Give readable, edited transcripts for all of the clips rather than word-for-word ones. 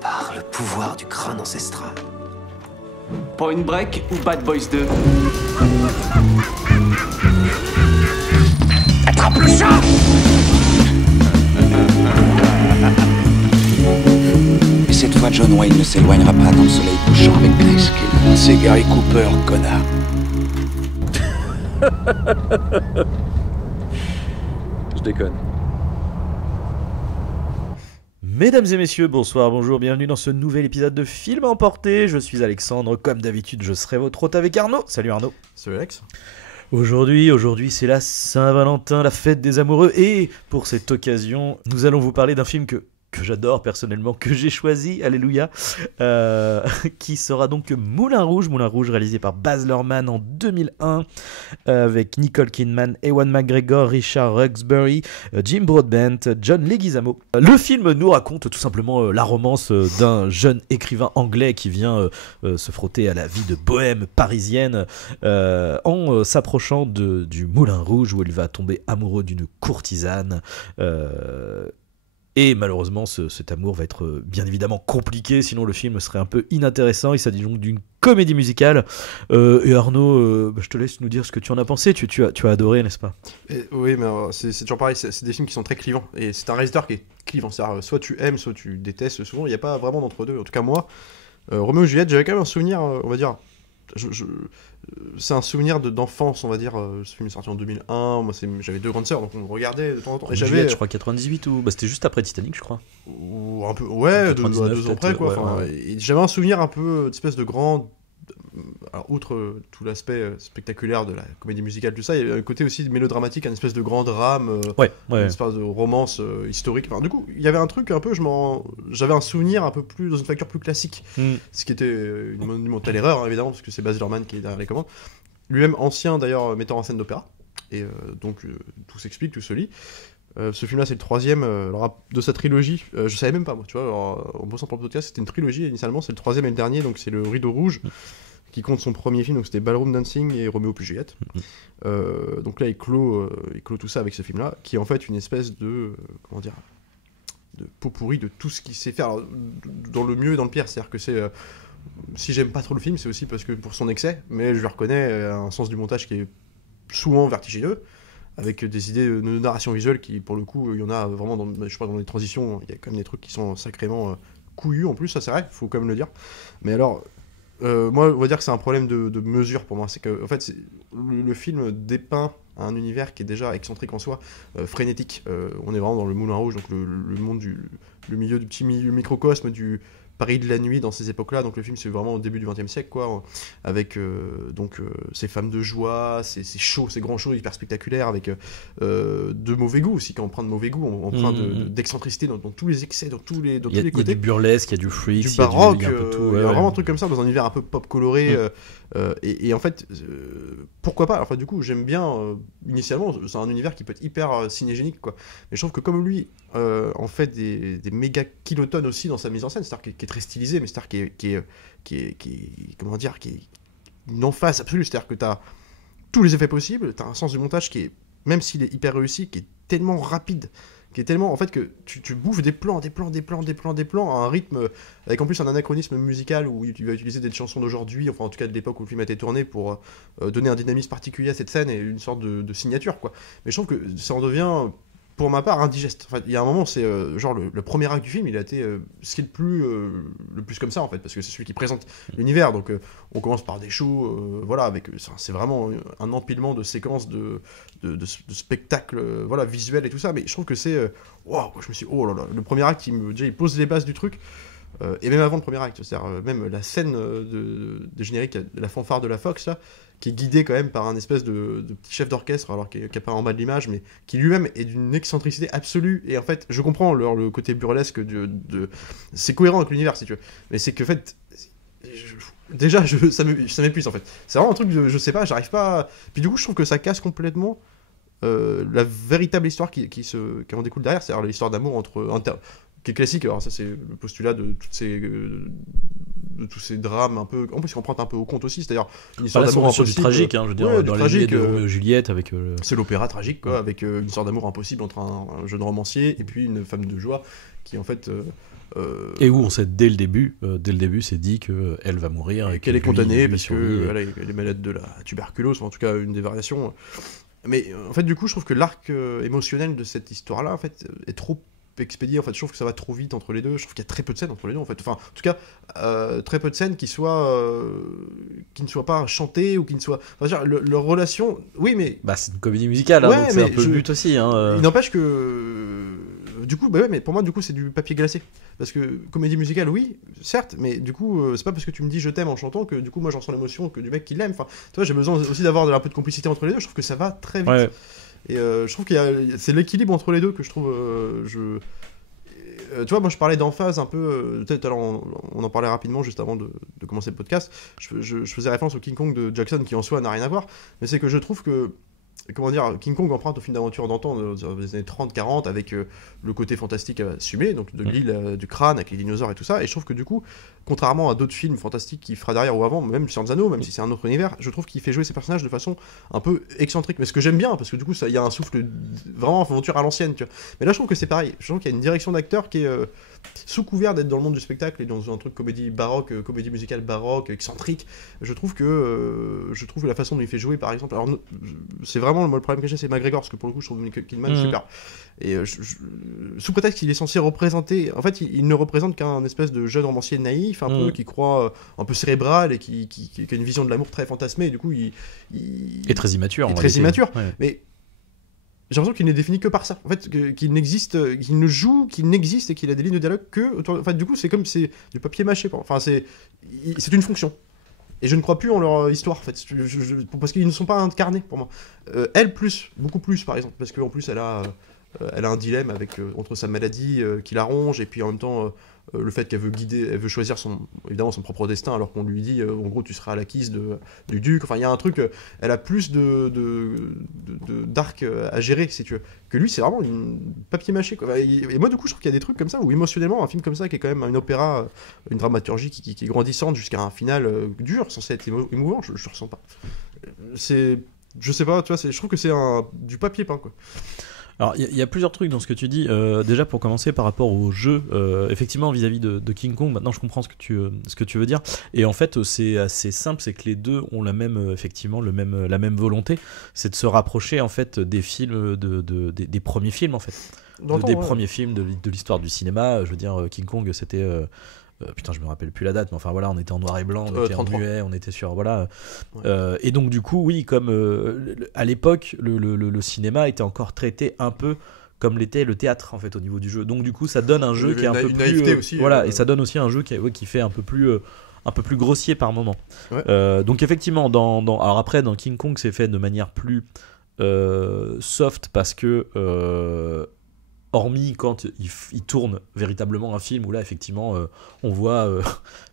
Par le pouvoir du crâne ancestral. Point Break ou Bad Boys 2? Attrape le chat! Et cette fois, John Wayne ne s'éloignera pas dans le soleil couchant avec Grace Kelly. C'est Gary Cooper, connard. Je déconne. Mesdames et messieurs, bonsoir, bonjour, bienvenue dans ce nouvel épisode de Film Emporté. Je suis Alexandre, comme d'habitude, je serai votre hôte avec Arnaud. Salut Arnaud. Salut Alex. Aujourd'hui, c'est la Saint-Valentin, la fête des amoureux, et pour cette occasion, nous allons vous parler d'un film que j'adore personnellement, que j'ai choisi, alléluia, qui sera donc Moulin Rouge réalisé par Baz Luhrmann en 2001, avec Nicole Kidman, Ewan McGregor, Richard Roxburgh, Jim Broadbent, John Leguizamo. Le film nous raconte tout simplement la romance d'un jeune écrivain anglais qui vient se frotter à la vie de bohème parisienne en s'approchant du Moulin Rouge où il va tomber amoureux d'une courtisane. Et malheureusement, cet amour va être bien évidemment compliqué, sinon le film serait un peu inintéressant. Il s'agit donc d'une comédie musicale. Et Arnaud, je te laisse nous dire ce que tu en as pensé. Tu as adoré, n'est-ce pas ? Oui, mais c'est toujours pareil, c'est des films qui sont très clivants. Et c'est un réalisateur qui est clivant. C'est-à-dire, soit tu aimes, soit tu détestes. Souvent, il n'y a pas vraiment d'entre-deux. En tout cas, moi, Roméo et Juliette, j'avais quand même un souvenir, on va dire... c'est un souvenir d'enfance, on va dire. Ce film est sorti en 2001. Moi, j'avais deux grandes sœurs, donc on le regardait de temps en temps. Et j'avais, je crois, 98 ou c'était juste après Titanic, je crois. Ou un peu, ouais, 2 ans après, quoi. Ouais, ouais. Et j'avais un souvenir un peu d'espèce de grand. Alors, outre tout l'aspect spectaculaire de la comédie musicale, tout ça, il y avait un côté aussi mélodramatique, un espèce de grand drame, une espèce de romance historique. Enfin, du coup, il y avait un truc un peu, j'avais un souvenir un peu plus dans une facture plus classique, ce qui était une monumentale erreur, hein, évidemment, parce que c'est Baz Luhrmann qui est derrière les commandes. Lui-même ancien d'ailleurs metteur en scène d'opéra, et donc tout s'explique, tout se lit. Ce film-là, c'est le troisième de sa trilogie. Je savais même pas, moi, tu vois. Alors, en bossant pour le podcast, c'était une trilogie initialement. C'est le troisième et le dernier, donc c'est le Rideau Rouge, qui compte son premier film. Donc c'était Ballroom Dancing et Roméo plus Juliette. Donc là, il clôt tout ça avec ce film-là, qui est en fait une espèce de de pot pourri de tout ce qu'il sait faire, alors, dans le mieux et dans le pire. C'est-à-dire que c'est si j'aime pas trop le film, c'est aussi parce que pour son excès, mais je lui reconnais un sens du montage qui est souvent vertigineux, avec des idées de narration visuelle qui, pour le coup, il y en a vraiment dans les transitions, il y a quand même des trucs qui sont sacrément couillus en plus, ça c'est vrai, faut quand même le dire. Mais alors, moi, on va dire que c'est un problème de mesure pour moi, c'est que, en fait, le film dépeint un univers qui est déjà excentrique en soi, frénétique. On est vraiment dans le Moulin Rouge, donc le monde le milieu du petit microcosme du Paris de la nuit dans ces époques-là. Donc le film, c'est vraiment au début du XXe siècle, quoi, avec ces femmes de joie, ces shows, ces grands shows hyper spectaculaires, avec de mauvais goût aussi. Quand on prend de mauvais goût, on prend d'excentricité dans tous les excès, dans tous les côtés. Il y a du burlesque, il y a du freak, du baroque, il y a vraiment un truc truc comme ça dans un univers un peu pop coloré. Et en fait, pourquoi pas? Enfin, du coup, j'aime bien. Initialement, c'est un univers qui peut être hyper cinégénique, quoi. Mais je trouve que comme lui, en fait, des méga kilotonnes aussi dans sa mise en scène, c'est-à-dire qui est très stylisé, mais c'est-à-dire qui est comment dire, qui est une emphase absolue. C'est-à-dire que t'as tous les effets possibles, t'as un sens du montage qui est, même s'il est hyper réussi, qui est tellement rapide, qui est tellement, en fait, que tu bouffes des plans à un rythme, avec en plus un anachronisme musical où tu vas utiliser des chansons d'aujourd'hui, enfin en tout cas de l'époque où le film a été tourné, pour donner un dynamisme particulier à cette scène et une sorte de signature, quoi. Mais je trouve que ça en devient, pour ma part, indigeste. Enfin, il y a un moment, c'est genre le premier acte du film, il a été ce qui est le plus comme ça, en fait, parce que c'est celui qui présente l'univers. Donc on commence par des shows, voilà, avec c'est vraiment un empilement de séquences de spectacles, voilà, visuels et tout ça. Mais je trouve que c'est waouh, je me suis oh là là, le premier acte, il pose les bases du truc. Et même avant le premier acte, c'est-à-dire même la scène de générique de la fanfare de la Fox, là, qui est guidé quand même par un espèce de petit chef d'orchestre, alors qui apparaît en bas de l'image, mais qui lui-même est d'une excentricité absolue. Et en fait, je comprends le côté burlesque c'est cohérent avec l'univers, si tu veux. Mais c'est que, en fait, ça m'épuise, en fait. C'est vraiment un truc, je sais pas, j'arrive pas... Puis du coup, je trouve que ça casse complètement la véritable histoire qui en découle derrière, c'est-à-dire l'histoire d'amour qui est classique. Alors ça, c'est le postulat de tous ces drames un peu, en plus qu'on prend un peu au compte aussi, c'est-à-dire une histoire d'amour impossible, du tragique, hein, je veux dire, dans les de Roméo et Juliette, avec c'est l'opéra tragique, quoi, avec une histoire d'amour impossible entre un jeune romancier et puis une femme de joie qui, en fait, Et où on sait dès le début, c'est dit qu'elle va mourir et qu'elle est condamnée parce survit. qu'elle est malade de la tuberculose, ou en tout cas une des variations. Mais en fait, du coup, je trouve que l'arc émotionnel de cette histoire-là, en fait, est trop expédié. En fait, je trouve que ça va trop vite entre les deux. Je trouve qu'il y a très peu de scènes entre les deux. En fait, enfin, en tout cas, très peu de scènes qui ne soient pas chantées ou qui ne soient. Enfin, leur relation, oui, mais. Bah, c'est une comédie musicale, ouais, donc c'est un peu le but aussi. Il n'empêche que. Du coup, bah ouais, mais pour moi, du coup, c'est du papier glacé. Parce que comédie musicale, oui, certes, mais du coup, c'est pas parce que tu me dis je t'aime en chantant que du coup, moi, j'en sens l'émotion que du mec qui l'aime. Enfin, tu vois, j'ai besoin aussi d'avoir un peu de complicité entre les deux. Je trouve que ça va très vite. Ouais. Et je trouve c'est l'équilibre entre les deux que je trouve. Tu vois, moi je parlais d'emphase un peu. Tout à l'heure, on en parlait rapidement juste avant de commencer le podcast. Je faisais référence au King Kong de Jackson qui en soi n'a rien à voir. Mais c'est que je trouve que. Comment dire, King Kong emprunte au film d'aventure d'antan des années 30-40 avec le côté fantastique assumé, donc de l'île du crâne avec les dinosaures et tout ça. Et je trouve que du coup, contrairement à d'autres films fantastiques qu'il fera derrière ou avant, même sur les Anneaux, même si c'est un autre univers, je trouve qu'il fait jouer ses personnages de façon un peu excentrique. Mais ce que j'aime bien, parce que du coup, il y a un souffle vraiment aventure à l'ancienne, tu vois. Mais là, je trouve que c'est pareil. Je trouve qu'il y a une direction d'acteur qui est sous couvert d'être dans le monde du spectacle et dans un truc comédie baroque, comédie musicale baroque, excentrique. Je trouve que la façon dont il fait jouer, par exemple, alors c'est vraiment le problème que j'ai, c'est McGregor, parce que pour le coup, je trouve Nicole Kidman super. Et sous prétexte qu'il est censé représenter, en fait, il ne représente qu'un espèce de jeune romancier naïf, un peu qui croit, un peu cérébral et qui a une vision de l'amour très fantasmée. Et du coup, il est très immature. Ouais. Mais j'ai l'impression qu'il n'est défini que par ça. En fait, qu'il n'existe, qu'il ne joue, qu'il n'existe et qu'il a des lignes de dialogue que autour. En fait, du coup, c'est comme c'est du papier mâché. Enfin, c'est une fonction. Et je ne crois plus en leur histoire, en fait, parce qu'ils ne sont pas incarnés pour moi. Elle beaucoup plus, par exemple, parce qu'en plus, elle a un dilemme entre sa maladie qui la ronge et puis en même temps le fait qu'elle veut choisir évidemment son propre destin alors qu'on lui dit en gros tu seras à l'acquise du duc. Enfin, il y a un truc, elle a plus d'arc à gérer si tu veux. Que lui, c'est vraiment une papier mâché, quoi. Et moi, du coup, je trouve qu'il y a des trucs comme ça où émotionnellement, un film comme ça qui est quand même une opéra, une dramaturgie qui est grandissante jusqu'à un final dur, censé être émouvant, je ressens pas. Je sais pas, tu vois, je trouve que c'est du papier peint, quoi. Alors, il y a plusieurs trucs dans ce que tu dis. Déjà, pour commencer, par rapport au jeu, effectivement, vis-à-vis de King Kong, maintenant je comprends ce que tu veux dire. Et en fait, c'est assez simple, c'est que les deux ont la même volonté, c'est de se rapprocher en fait des films, des premiers films en fait. Premiers films de l'histoire du cinéma. Je veux dire, King Kong, c'était... putain, je me rappelle plus la date, mais enfin voilà, on était en noir et blanc, on était 33. En muet, on était sur voilà. Ouais. Et donc du coup, oui, comme à l'époque, le cinéma était encore traité un peu comme l'était le théâtre en fait au niveau du jeu. Donc du coup, ça donne un jeu qui est un peu plus aussi, voilà, et ça donne aussi un jeu qui fait un peu plus grossier par moment. Ouais. Donc effectivement, alors après dans King Kong, c'est fait de manière plus soft parce que hormis quand il tourne véritablement un film où là effectivement on voit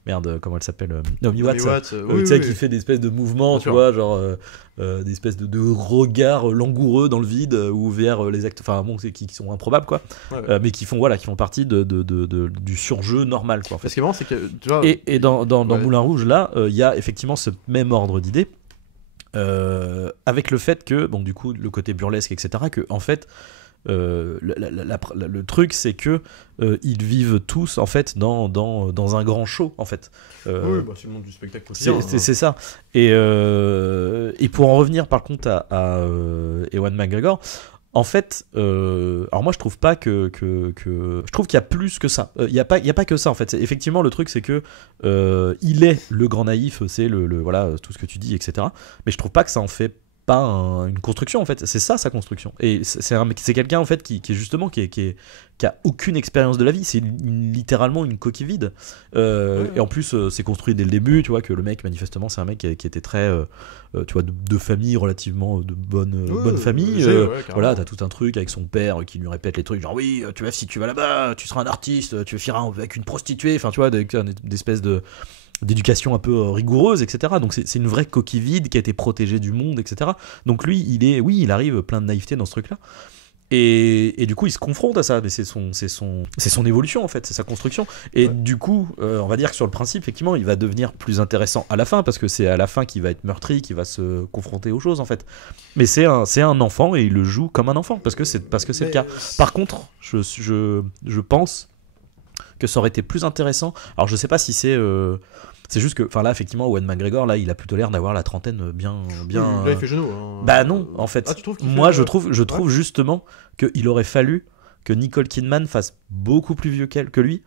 merde, comment elle s'appelle, Naomi Watts, tu sais, qui fait des espèces de mouvements, tu vois, genre des espèces de regards langoureux dans le vide ou vers les actes, enfin bon, qui sont improbables quoi, mais qui font partie du surjeu normal quoi en fait. Ce qui est marrant, c'est que tu vois, et dans Moulin Rouge là il y a effectivement ce même ordre d'idées avec le fait que bon, du coup le côté burlesque etc, que en fait le truc c'est que ils vivent tous en fait dans un grand show en fait. Oui, bah, c'est le monde du spectacle aussi, c'est ça. Et pour en revenir par contre à Ewan McGregor, en fait, alors moi je trouve pas que je trouve qu'il y a plus que ça. Il y a pas que ça en fait. Effectivement, le truc c'est que il est le grand naïf, c'est le voilà tout ce que tu dis etc. Mais je trouve pas que ça en fait pas une construction en fait, c'est ça sa construction. Et c'est quelqu'un en fait qui est justement qui a aucune expérience de la vie, c'est littéralement une coquille vide. Et en plus c'est construit dès le début, tu vois que le mec manifestement c'est un mec qui était très tu vois de famille relativement de bonne famille. Voilà, t'as tout un truc avec son père qui lui répète les trucs genre oui, tu vois, si tu vas là-bas, tu seras un artiste, tu firas avec une prostituée, enfin tu vois d'espèce d'éducation un peu rigoureuse, etc. Donc c'est une vraie coquille vide qui a été protégée du monde, etc. Donc lui, il arrive plein de naïveté dans ce truc-là. Et du coup, il se confronte à ça, mais c'est son évolution en fait, c'est sa construction. Et du coup, on va dire que sur le principe, effectivement, il va devenir plus intéressant à la fin, parce que c'est à la fin qu'il va être meurtri, qu'il va se confronter aux choses en fait. Mais c'est un enfant et il le joue comme un enfant, parce que c'est le cas. Par contre, je pense que ça aurait été plus intéressant. Alors je sais pas si c'est juste que, enfin là effectivement, Ewan McGregor là, il a plutôt l'air d'avoir la trentaine bien. Là, il fait genou. Hein. Bah non, en fait. Ah, tu trouves qu'il Moi, fait, je trouve justement qu'il aurait fallu que Nicole Kidman fasse beaucoup plus vieux que lui,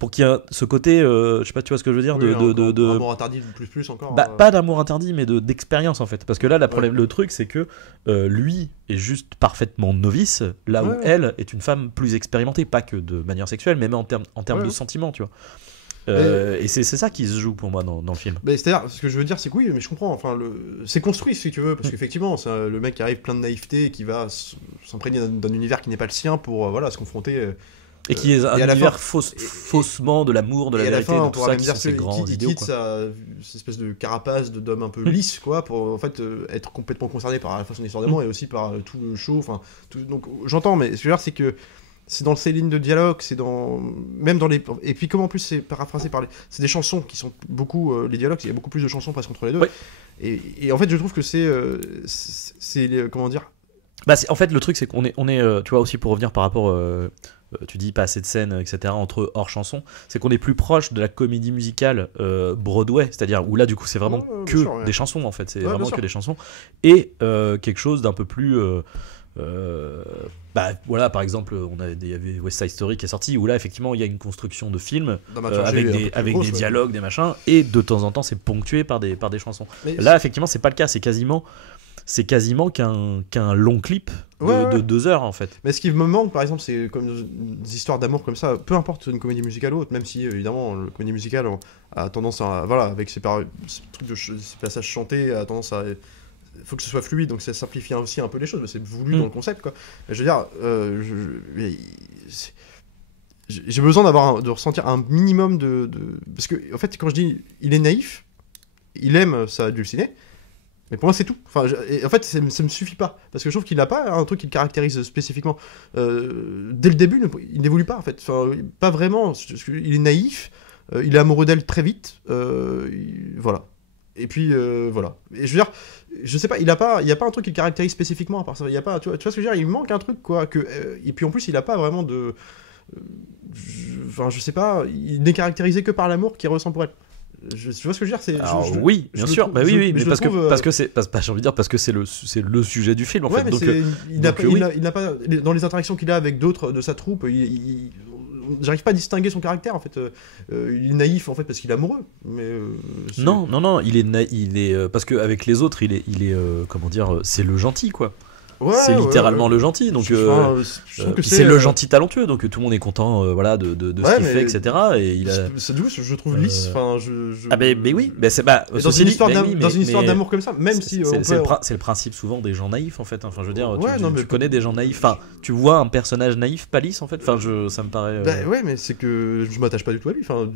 pour qu'il y ait ce côté, je sais pas, tu vois ce que je veux dire, Oui, amour interdit plus encore. Bah, pas d'amour interdit, mais d'expérience en fait. Parce que là, le truc, c'est que lui est juste parfaitement novice, là où elle est une femme plus expérimentée, pas que de manière sexuelle, mais même en termes de sentiments, tu vois. Et c'est ça qui se joue pour moi dans le film. C'est-à-dire, ce que je veux dire, c'est que oui, mais je comprends. Enfin, c'est construit, si tu veux, parce qu'effectivement, c'est le mec qui arrive plein de naïveté et qui va s'imprégner d'un univers qui n'est pas le sien pour se confronter. Et qui est un univers faussement de l'amour, de la vérité, de tout ça, qui sont ces grands idéaux. Il quitte cette espèce de carapace d'homme un peu lisse, quoi, pour en fait être complètement concerné par à la fois son histoire d'amour et aussi par tout le show. Enfin, donc j'entends, mais ce que je veux dire, c'est que c'est dans ces lignes de dialogue, c'est même dans les, et puis comme en plus c'est paraphrasé par c'est des chansons qui sont beaucoup les dialogues, il y a beaucoup plus de chansons presque entre les deux. Et en fait je trouve que c'est comment dire. Bah en fait le truc c'est qu'on est tu vois aussi pour revenir par rapport tu dis pas assez de scènes etc entre hors chansons, c'est qu'on est plus proche de la comédie musicale Broadway, c'est-à-dire où là du coup c'est vraiment des chansons en fait, c'est vraiment que des chansons et quelque chose d'un peu plus bah voilà, par exemple il y avait West Side Story qui est sorti où là effectivement il y a une construction de film avec des dialogues, des machins, et de temps en temps c'est ponctué par des chansons. Mais là effectivement c'est pas le cas, c'est quasiment qu'un long clip de 2 heures en fait. Mais ce qui me manque par exemple, c'est comme des histoires d'amour comme ça, peu importe une comédie musicale ou autre, même si évidemment la comédie musicale a tendance à avec ces passages chantés a tendance à faut que ce soit fluide, donc ça simplifie aussi un peu les choses, mais c'est voulu dans le concept, quoi. Je veux dire, j'ai besoin de ressentir un minimum parce que en fait quand je dis il est naïf, il aime ça dulciné, mais pour moi c'est tout. Enfin, en fait ça me suffit pas, parce que je trouve qu'il a pas un truc qui le caractérise spécifiquement. Dès le début il n'évolue pas en fait, enfin, pas vraiment. Il est naïf, il est amoureux d'elle très vite, voilà. Et puis voilà. Et je veux dire, je sais pas, il y a pas un truc qui le caractérise spécifiquement à part ça. Il y a pas, tu vois ce que je veux dire, il manque un truc quoi et puis en plus il a pas vraiment de enfin je sais pas, il n'est caractérisé que par l'amour qu'il ressent pour elle. Tu vois ce que je veux dire, oui, bien sûr. Bah oui, mais parce que c'est j'ai envie de dire parce que c'est le sujet du film en fait. Donc il n'a pas dans les interactions qu'il a avec d'autres de sa troupe, j'arrive pas à distinguer son caractère en fait. Il est naïf en fait parce qu'il est amoureux, mais non, il est parce que avec les autres il est comment dire, c'est le gentil quoi. Ouais, c'est littéralement le gentil, donc je trouve que c'est le gentil talentueux, donc tout le monde est content voilà de ce qu'il fait, etc. Et il a c'est doux, je trouve lisse, enfin ah mais oui, mais c'est dans une histoire d'amour comme ça, même si c'est le principe souvent des gens naïfs en fait, enfin je veux dire tu connais des gens naïfs, enfin tu vois un personnage naïf pas lisse en fait, enfin ça me paraît ouais, mais c'est que je m'attache pas du tout à lui, enfin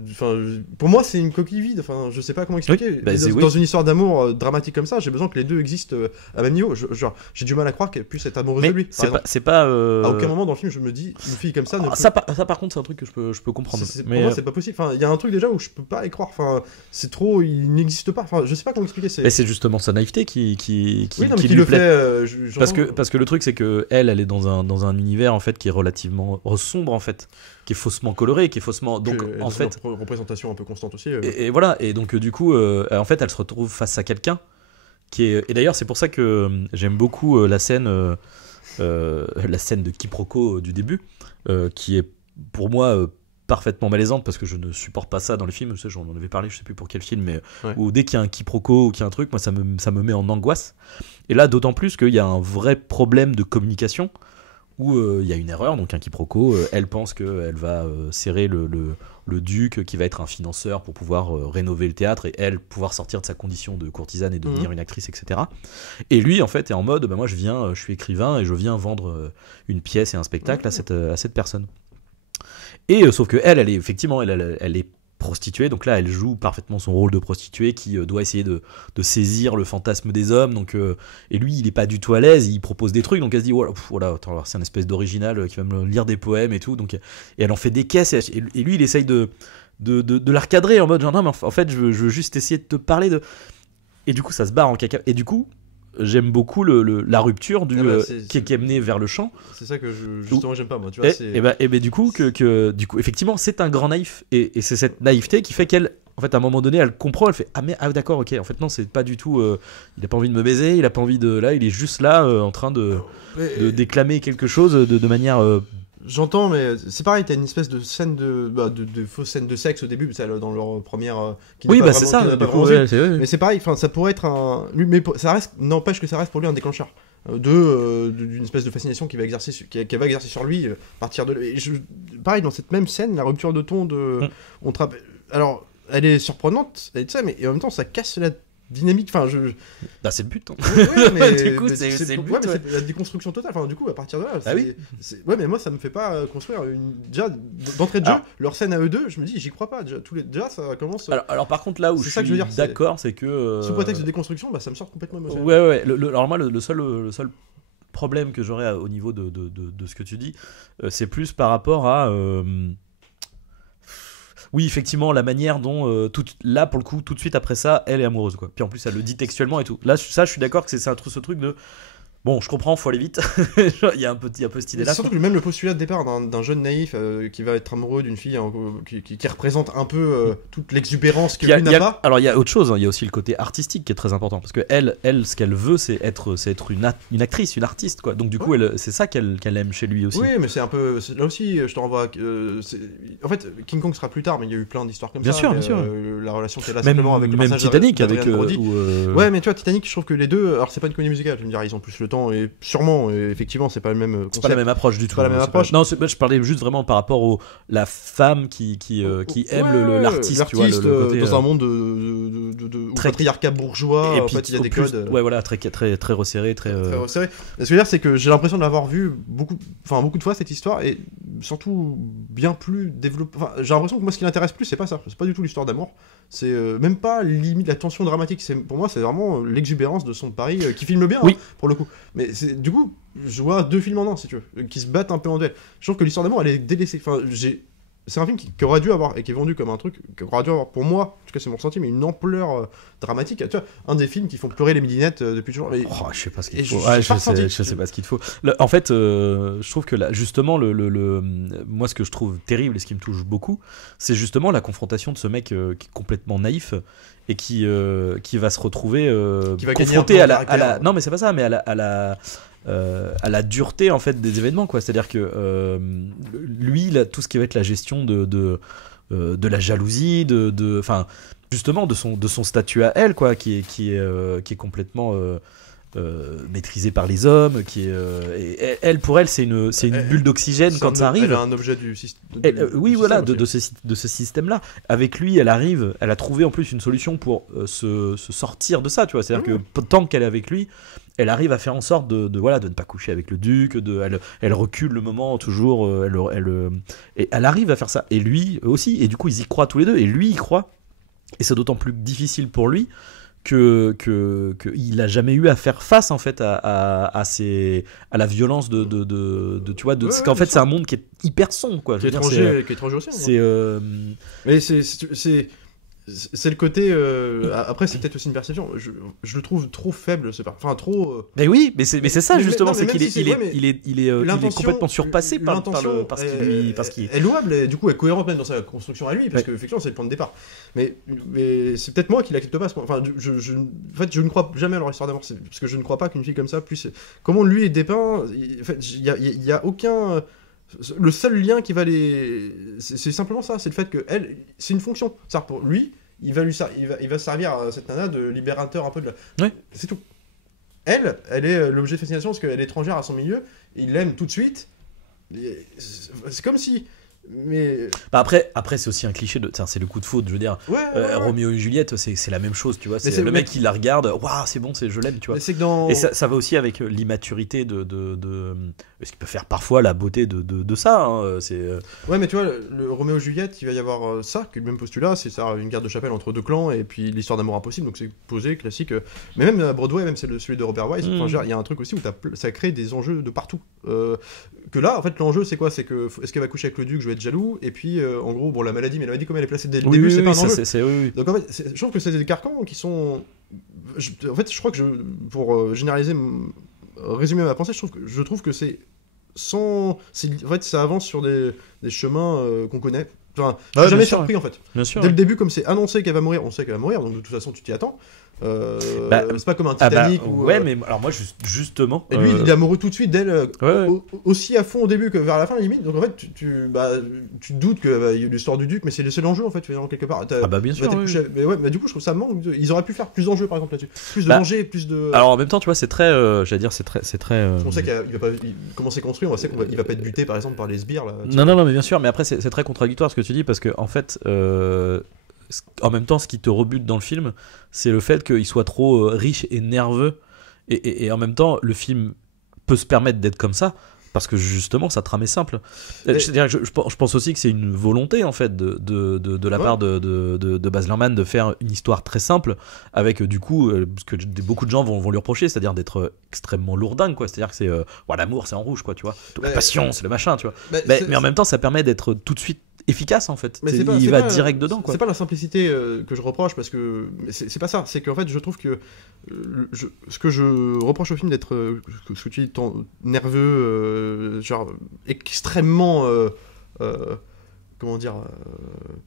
pour moi c'est une coquille vide, enfin je sais pas comment expliquer. Dans une histoire d'amour dramatique comme ça, j'ai besoin que les deux existent à même niveau, genre j'ai du mal à croire qu'elle puisse être amoureuse de lui. C'est pas à aucun moment dans le film je me dis une fille comme ça ça par contre c'est un truc que je peux comprendre. Pour moi c'est pas possible, enfin il y a un truc déjà où je peux pas y croire, enfin c'est trop, il n'existe pas, enfin je sais pas comment expliquer. Mais c'est justement sa naïveté qui lui le plaît. Parce que le truc c'est que elle est dans un univers en fait qui est relativement sombre en fait, qui est faussement coloré, qui est faussement donc en fait une représentation un peu constante aussi. Et voilà, et donc du coup en fait elle se retrouve face à quelqu'un et d'ailleurs c'est pour ça que j'aime beaucoup la scène de quiproquo du début, qui est pour moi parfaitement malaisante parce que je ne supporte pas ça dans les films. J'en avais parlé, je sais plus pour quel film, mais où dès qu'il y a un quiproquo ou qu'il y a un truc, moi ça me met en angoisse. Et là d'autant plus qu'il y a un vrai problème de communication où il y a une erreur, donc un quiproquo. Elle pense qu'elle va serrer le duc qui va être un financeur pour pouvoir rénover le théâtre et elle pouvoir sortir de sa condition de courtisane et devenir une actrice, etc. Et lui en fait est en mode moi je suis écrivain et je viens vendre une pièce et un spectacle à cette personne. Et sauf que elle est effectivement elle est prostituée, donc là elle joue parfaitement son rôle de prostituée qui doit essayer de saisir le fantasme des hommes, donc et lui il est pas du tout à l'aise, il propose des trucs, donc elle se dit voilà attends, c'est un espèce d'original qui va me lire des poèmes et tout, donc et elle en fait des caisses et lui il essaye de la recadrer en mode genre non mais en fait je veux juste essayer de te parler de, et du coup ça se barre en caca, et du coup j'aime beaucoup la rupture qui est menée vers le chant. C'est ça que justement j'aime pas moi. Tu vois, et du coup du coup effectivement c'est un grand naïf et c'est cette naïveté qui fait qu'elle en fait à un moment donné elle comprend, elle fait d'accord, ok, en fait non, c'est pas du tout il a pas envie de me baiser, il a pas envie de là, il est juste là en train de déclamer quelque chose de manière J'entends, mais c'est pareil, t'as une espèce de scène de fausse scène de sexe au début, dans leur première. Oui, bah c'est ça. Mais c'est pareil, ça pourrait être un. Mais n'empêche que ça reste pour lui un déclencheur d'une espèce de fascination qui va exercer sur lui à partir de. Pareil, dans cette même scène, la rupture de ton alors, elle est surprenante, et en même temps, ça casse la dynamique. Enfin, Bah, c'est le but. Hein. Ouais, du coup, c'est le but. Ouais, mais c'est la déconstruction totale. Enfin, du coup, à partir de là, ouais, mais moi, ça me fait pas construire déjà d'entrée de jeu. Leur scène à eux deux, je me dis, j'y crois pas. Déjà, ça commence. Alors, par contre, là où je suis d'accord, c'est que sous prétexte de déconstruction, ça me sort complètement émotionnel. Ouais. Alors moi, le seul problème que j'aurais au niveau de ce que tu dis, c'est plus par rapport à. Oui, effectivement, la manière dont là pour le coup, tout de suite après ça, elle est amoureuse quoi. Puis en plus, elle le dit textuellement et tout. Là, ça, je suis d'accord que c'est ce truc de bon, je comprends, faut aller vite. Il y a un peu cette idée-là. C'est surtout que même le postulat de départ d'un jeune naïf qui va être amoureux d'une fille qui représente un peu toute l'exubérance que lui n'a pas. Alors il y a autre chose, il y a aussi le côté artistique qui est très important parce que elle, ce qu'elle veut, c'est être une actrice, une artiste quoi. Donc du coup, c'est ça qu'elle aime chez lui aussi. Oui, mais c'est un peu là aussi, je te renvoie. En fait, King Kong sera plus tard, mais il y a eu plein d'histoires comme ça. Bien sûr. La relation qu'elle a simplement avec le même Titanic avec. Ouais, mais tu vois, Titanic, je trouve que les deux, alors c'est pas une comédie musicale, je me dirais, ils ont plus le temps et sûrement effectivement c'est pas le même concept. C'est pas la même approche du tout. Pas la même approche. Non, je parlais juste vraiment par rapport la femme qui aime l'artiste, tu vois, le côté, dans un monde de très patriarcat bourgeois, et en fait il y a des codes ouais voilà, très resserré, très resserré. Ce que je veux dire, c'est que j'ai l'impression de l'avoir vu beaucoup de fois cette histoire, et surtout bien plus développée. Enfin, j'ai l'impression que moi ce qui l'intéresse plus, c'est pas ça, c'est pas du tout l'histoire d'amour, c'est même pas limite la tension dramatique, pour moi c'est vraiment l'exubérance de son pari qui filme bien. Oui. Pour le coup, mais du coup je vois deux films en un, si tu veux, qui se battent un peu en duel. Je trouve que l'histoire d'amour elle est délaissée. Enfin, c'est un film qui aurait dû avoir, et qui est vendu comme un truc qui aurait dû avoir, pour moi, en tout cas c'est mon ressenti, mais une ampleur dramatique. Tu vois, un des films qui font pleurer les midinettes depuis toujours. Mais... je sais pas ce qu'il faut. Je sais pas ce qu'il faut. En fait, je trouve que là, justement, moi ce que je trouve terrible et ce qui me touche beaucoup, c'est justement la confrontation de ce mec qui est complètement naïf et qui va se retrouver confronté à la. Non, mais c'est pas ça, mais à la dureté en fait des événements quoi. C'est-à-dire que lui tout ce qui va être la gestion de la jalousie, enfin justement de son statut à elle quoi, qui est complètement maîtrisé par les hommes, et elle pour elle c'est une bulle d'oxygène quand ça arrive. Elle est un objet du système. Oui voilà, de ce système là. Avec lui elle a trouvé en plus une solution pour se sortir de ça, tu vois. C'est-à-dire que tant qu'elle est avec lui, elle arrive à faire en sorte de ne pas coucher avec le duc, elle recule le moment toujours, et elle arrive à faire ça. Et lui aussi, et du coup ils y croient tous les deux, et lui y croit, et c'est d'autant plus difficile pour lui que il a jamais eu à faire face en fait à la violence tu vois, parce qu'en fait c'est un monde qui est hyper sombre quoi. Qui est étranger aussi. Mais c'est le côté après c'est peut-être aussi une perception, je le trouve trop faible enfin trop mais oui, mais c'est ça justement, c'est qu'il est complètement surpassé par ce qui est louable, et du coup est cohérente même dans sa construction à lui, parce que effectivement c'est le point de départ, mais c'est peut-être moi qui l'accepte pas. Enfin, en fait je ne crois jamais à leur histoire d'amour, parce que je ne crois pas qu'une fille comme ça puisse, comment lui est dépeint, en fait il y a aucun. Le seul lien qui va c'est simplement ça, c'est le fait que elle, c'est une fonction. C'est-à-dire pour lui, il va servir à cette nana de libérateur un peu de la. Ouais. C'est tout. Elle est l'objet de fascination parce qu'elle est étrangère à son milieu, et il l'aime tout de suite. C'est comme si. Mais après c'est aussi un cliché c'est le coup de foudre, je veux dire. Roméo et Juliette c'est la même chose, tu vois. C'est le mec qui la regarde, waouh c'est bon, je l'aime, tu vois. Et ça va aussi avec l'immaturité de ce qui peut faire parfois la beauté de ça hein, ouais, mais tu vois, le Roméo et Juliette, il va y avoir ça qui est le même postulat, c'est ça, une guerre de chapelle entre deux clans, et puis l'histoire d'amour impossible, donc c'est posé classique, mais même à Broadway, même celui de Robert Wise, il y a un truc aussi où ça crée des enjeux de partout, que là en fait l'enjeu c'est quoi, c'est que est-ce qu'elle va coucher avec le duc, je vais être jaloux, et puis en gros bon la maladie comme elle est placée dès le début, c'est pas un enjeu. Donc en fait je trouve que c'est des carcans qui sont en fait, je crois que pour généraliser, résumer ma pensée, je trouve que c'est en fait, ça avance sur des chemins qu'on connaît. Enfin, je suis jamais surpris en fait. Bien sûr, Dès le début, comme c'est annoncé qu'elle va mourir, on sait qu'elle va mourir, donc de toute façon, tu t'y attends. C'est pas comme un Titanic ouais, mais alors moi justement. Et lui, il est amoureux tout de suite d'elle, ouais. aussi à fond au début que vers la fin, limite. Donc en fait, tu te doutes qu'il y a l'histoire du duc, mais c'est l'enjeu en fait, finalement, quelque part. Bien sûr. Oui. Mais du coup, je trouve ça manque. Ils auraient pu faire plus d'enjeux par exemple là-dessus, plus de danger, plus de. Alors en même temps, tu vois, c'est très, j'allais dire, c'est très. On sait qu'il va pas. Comment c'est construit, on sait qu'il va pas être buté par exemple par les sbires là. Non, mais bien sûr, mais après c'est très contradictoire ce que tu dis parce que en fait. En même temps, ce qui te rebute dans le film, c'est le fait qu'il soit trop riche et nerveux. Et en même temps, le film peut se permettre d'être comme ça, parce que justement, sa trame est simple. C'est-à-dire que je pense aussi que c'est une volonté, en fait, de la part de Baz Luhrmann de faire une histoire très simple, avec du coup, ce que beaucoup de gens vont lui reprocher, c'est-à-dire d'être extrêmement lourdingue, quoi. C'est-à-dire que c'est l'amour, c'est en rouge, quoi, tu vois. La passion, c'est le machin, tu vois. Mais en même temps, ça permet d'être tout de suite efficace en fait. Il va direct dedans, quoi. C'est pas la simplicité que je reproche, parce que c'est pas ça. C'est qu'en fait, je trouve que ce que je reproche au film d'être ce que tu dis, nerveux, genre extrêmement comment dire,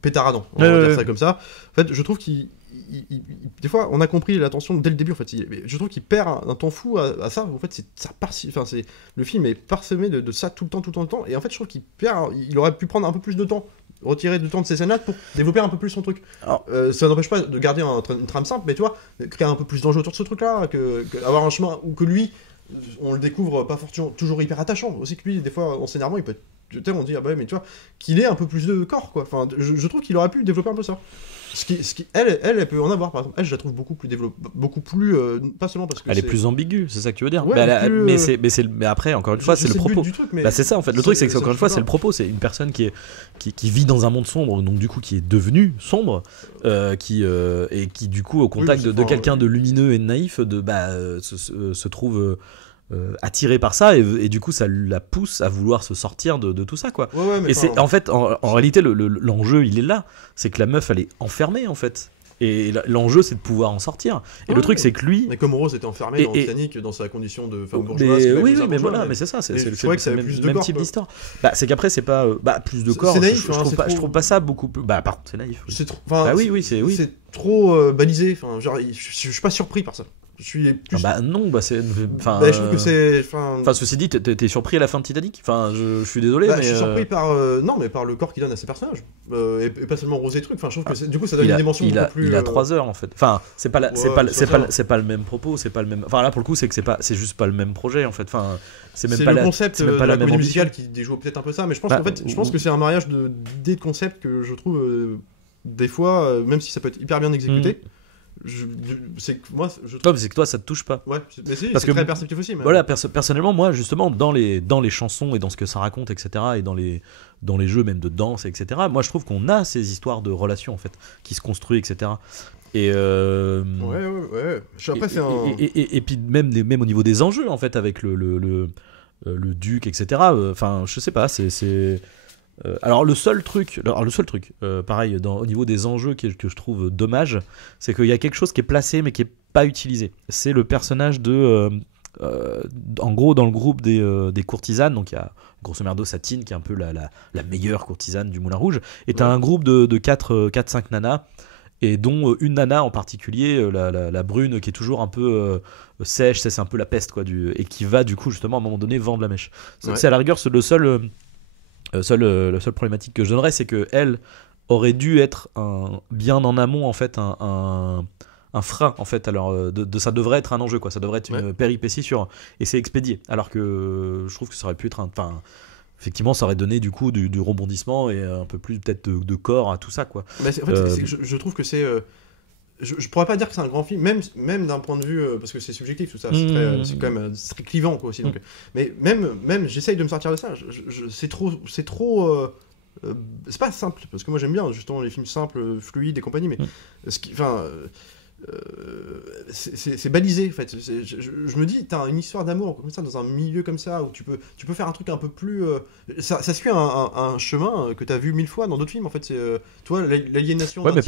pétaradant, on va dire ça comme ça. En fait, je trouve qu'il des fois, on a compris l'attention dès le début. En fait, je trouve qu'il perd un temps fou à ça. En fait, le film est parsemé de ça tout le temps. Et en fait, je trouve qu'il perd. Il aurait pu prendre un peu plus de temps, retirer du temps de ces scènes-là pour développer un peu plus son truc. Ça n'empêche pas de garder une trame simple, mais tu vois, créer un peu plus d'enjeux autour de ce truc-là, avoir un chemin où que lui, on le découvre pas forcément toujours hyper attachant. Aussi que lui, des fois, en scénarement, il peut être. On dit, mais tu vois, qu'il ait un peu plus de corps, quoi. Enfin, je trouve qu'il aurait pu développer un peu ça. Elle peut en avoir, par exemple. Elle, je la trouve beaucoup plus développée, pas seulement parce que elle est plus ambiguë, c'est ça que tu veux dire. Ouais, mais après, encore une fois, c'est le propos. C'est ça, en fait. Le truc, c'est que encore une fois, c'est le propos. C'est une personne qui vit dans un monde sombre, donc du coup, qui est devenue sombre, et qui du coup, au contact de quelqu'un de lumineux et de naïf, se trouve attiré par ça, et du coup ça la pousse à vouloir se sortir de tout ça, quoi. Et c'est en fait en réalité l'enjeu il est là, c'est que la meuf elle est enfermée en fait, et l'enjeu c'est de pouvoir en sortir, et le truc c'est que lui, mais comme Rose était enfermée dans Titanic, dans sa condition de femme bourgeoise, mais voilà, mais c'est ça, c'est le même type d'histoire. C'est qu'après c'est pas plus de corps, je trouve pas ça beaucoup plus, par contre c'est naïf, c'est trop balisé, enfin genre je suis pas surpris par ça. Je suis plus... je trouve que c'est... ceci dit, t'es surpris à la fin de Titanic ? Enfin, je suis désolé, mais... Je suis surpris par le corps qu'il donne à ses personnages. Et pas seulement Rose et trucs. Enfin, je trouve que du coup, ça donne une dimension beaucoup plus... Il a 3 heures, en fait. Enfin, c'est pas le même propos, c'est pas le même... Enfin, là, pour le coup, c'est juste pas le même projet, en fait. Enfin, c'est même pas le concept de la comédie musicale qui déjoue peut-être un peu ça, mais je pense qu'en fait, je pense que c'est un mariage d'idées de concepts que je trouve, des fois, même si ça peut être hyper bien exécuté, c'est que toi ça te touche pas. Ouais, mais c'est très perceptif aussi. Voilà, personnellement, moi justement dans les chansons et dans ce que ça raconte, etc., et dans les jeux même de danse, etc., moi je trouve qu'on a ces histoires de relations en fait qui se construisent, etc. Et ouais. Après c'est et puis même au niveau des enjeux en fait avec le duc, etc. Enfin, je sais pas, c'est alors le seul truc, pareil, au niveau des enjeux que je trouve dommage, c'est qu'il y a quelque chose qui est placé mais qui est pas utilisé. C'est le personnage en gros dans le groupe des courtisanes. Donc il y a grosso merdo Satine qui est un peu la meilleure courtisane du Moulin Rouge. Et t'as un groupe de 4-5 nanas, et dont une nana en particulier, la brune, qui est toujours un peu sèche, c'est un peu la peste, quoi, et qui va du coup justement à un moment donné vendre la mèche. C'est à la rigueur la seule problématique que je donnerais, c'est que elle aurait dû être bien en amont en fait un frein en fait. Alors ça devrait être un enjeu, quoi. Ça devrait être une péripétie et c'est expédié. Alors que je trouve que ça aurait pu être effectivement, ça aurait donné du coup du rebondissement et un peu plus peut-être de corps à tout ça, quoi. Mais en fait, je trouve que c'est je pourrais pas dire que c'est un grand film, même d'un point de vue, parce que c'est subjectif tout ça, c'est quand même très clivant, quoi, aussi. Donc, mais même j'essaye de me sortir de ça. C'est trop c'est pas simple, parce que moi j'aime bien justement les films simples, fluides et compagnie, mais c'est balisé en fait. Je me dis, t'as une histoire d'amour comme ça dans un milieu comme ça où tu peux faire un truc un peu plus. Ça suit un chemin que t'as vu 1000 fois dans d'autres films en fait. C'est toi l'aliénation. Ouais, mais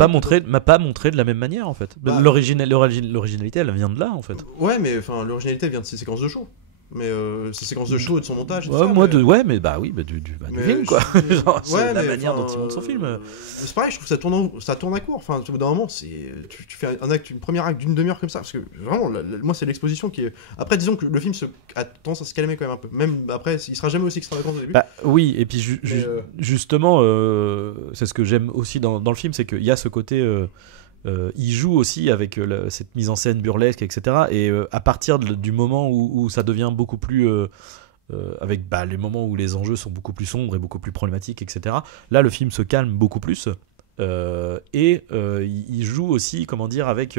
m'a pas montré de la même manière en fait. L'originalité, elle vient de là en fait. Ouais, mais enfin l'originalité vient de ces séquences de show. Mais ces séquences de show et de son montage. Et tout ouais, ça, moi, mais... ouais, mais bah oui, du film quoi. Genre, c'est la manière dont il monte son film. C'est pareil, je trouve que ça tourne à court. Enfin, au bout d'un moment, tu fais une première acte d'une demi-heure comme ça, parce que vraiment, moi, c'est l'exposition qui est. Après, disons que le film a tendance à se calmer quand même un peu. Même après, il sera jamais aussi extravagant au début. Bah oui, et puis justement, c'est ce que j'aime aussi dans le film, c'est qu'il y a ce côté. Il joue aussi avec cette mise en scène burlesque, etc. Et à partir du moment où ça devient beaucoup plus... avec les moments où les enjeux sont beaucoup plus sombres et beaucoup plus problématiques, etc. Là, le film se calme beaucoup plus. Et il joue aussi, comment dire, avec...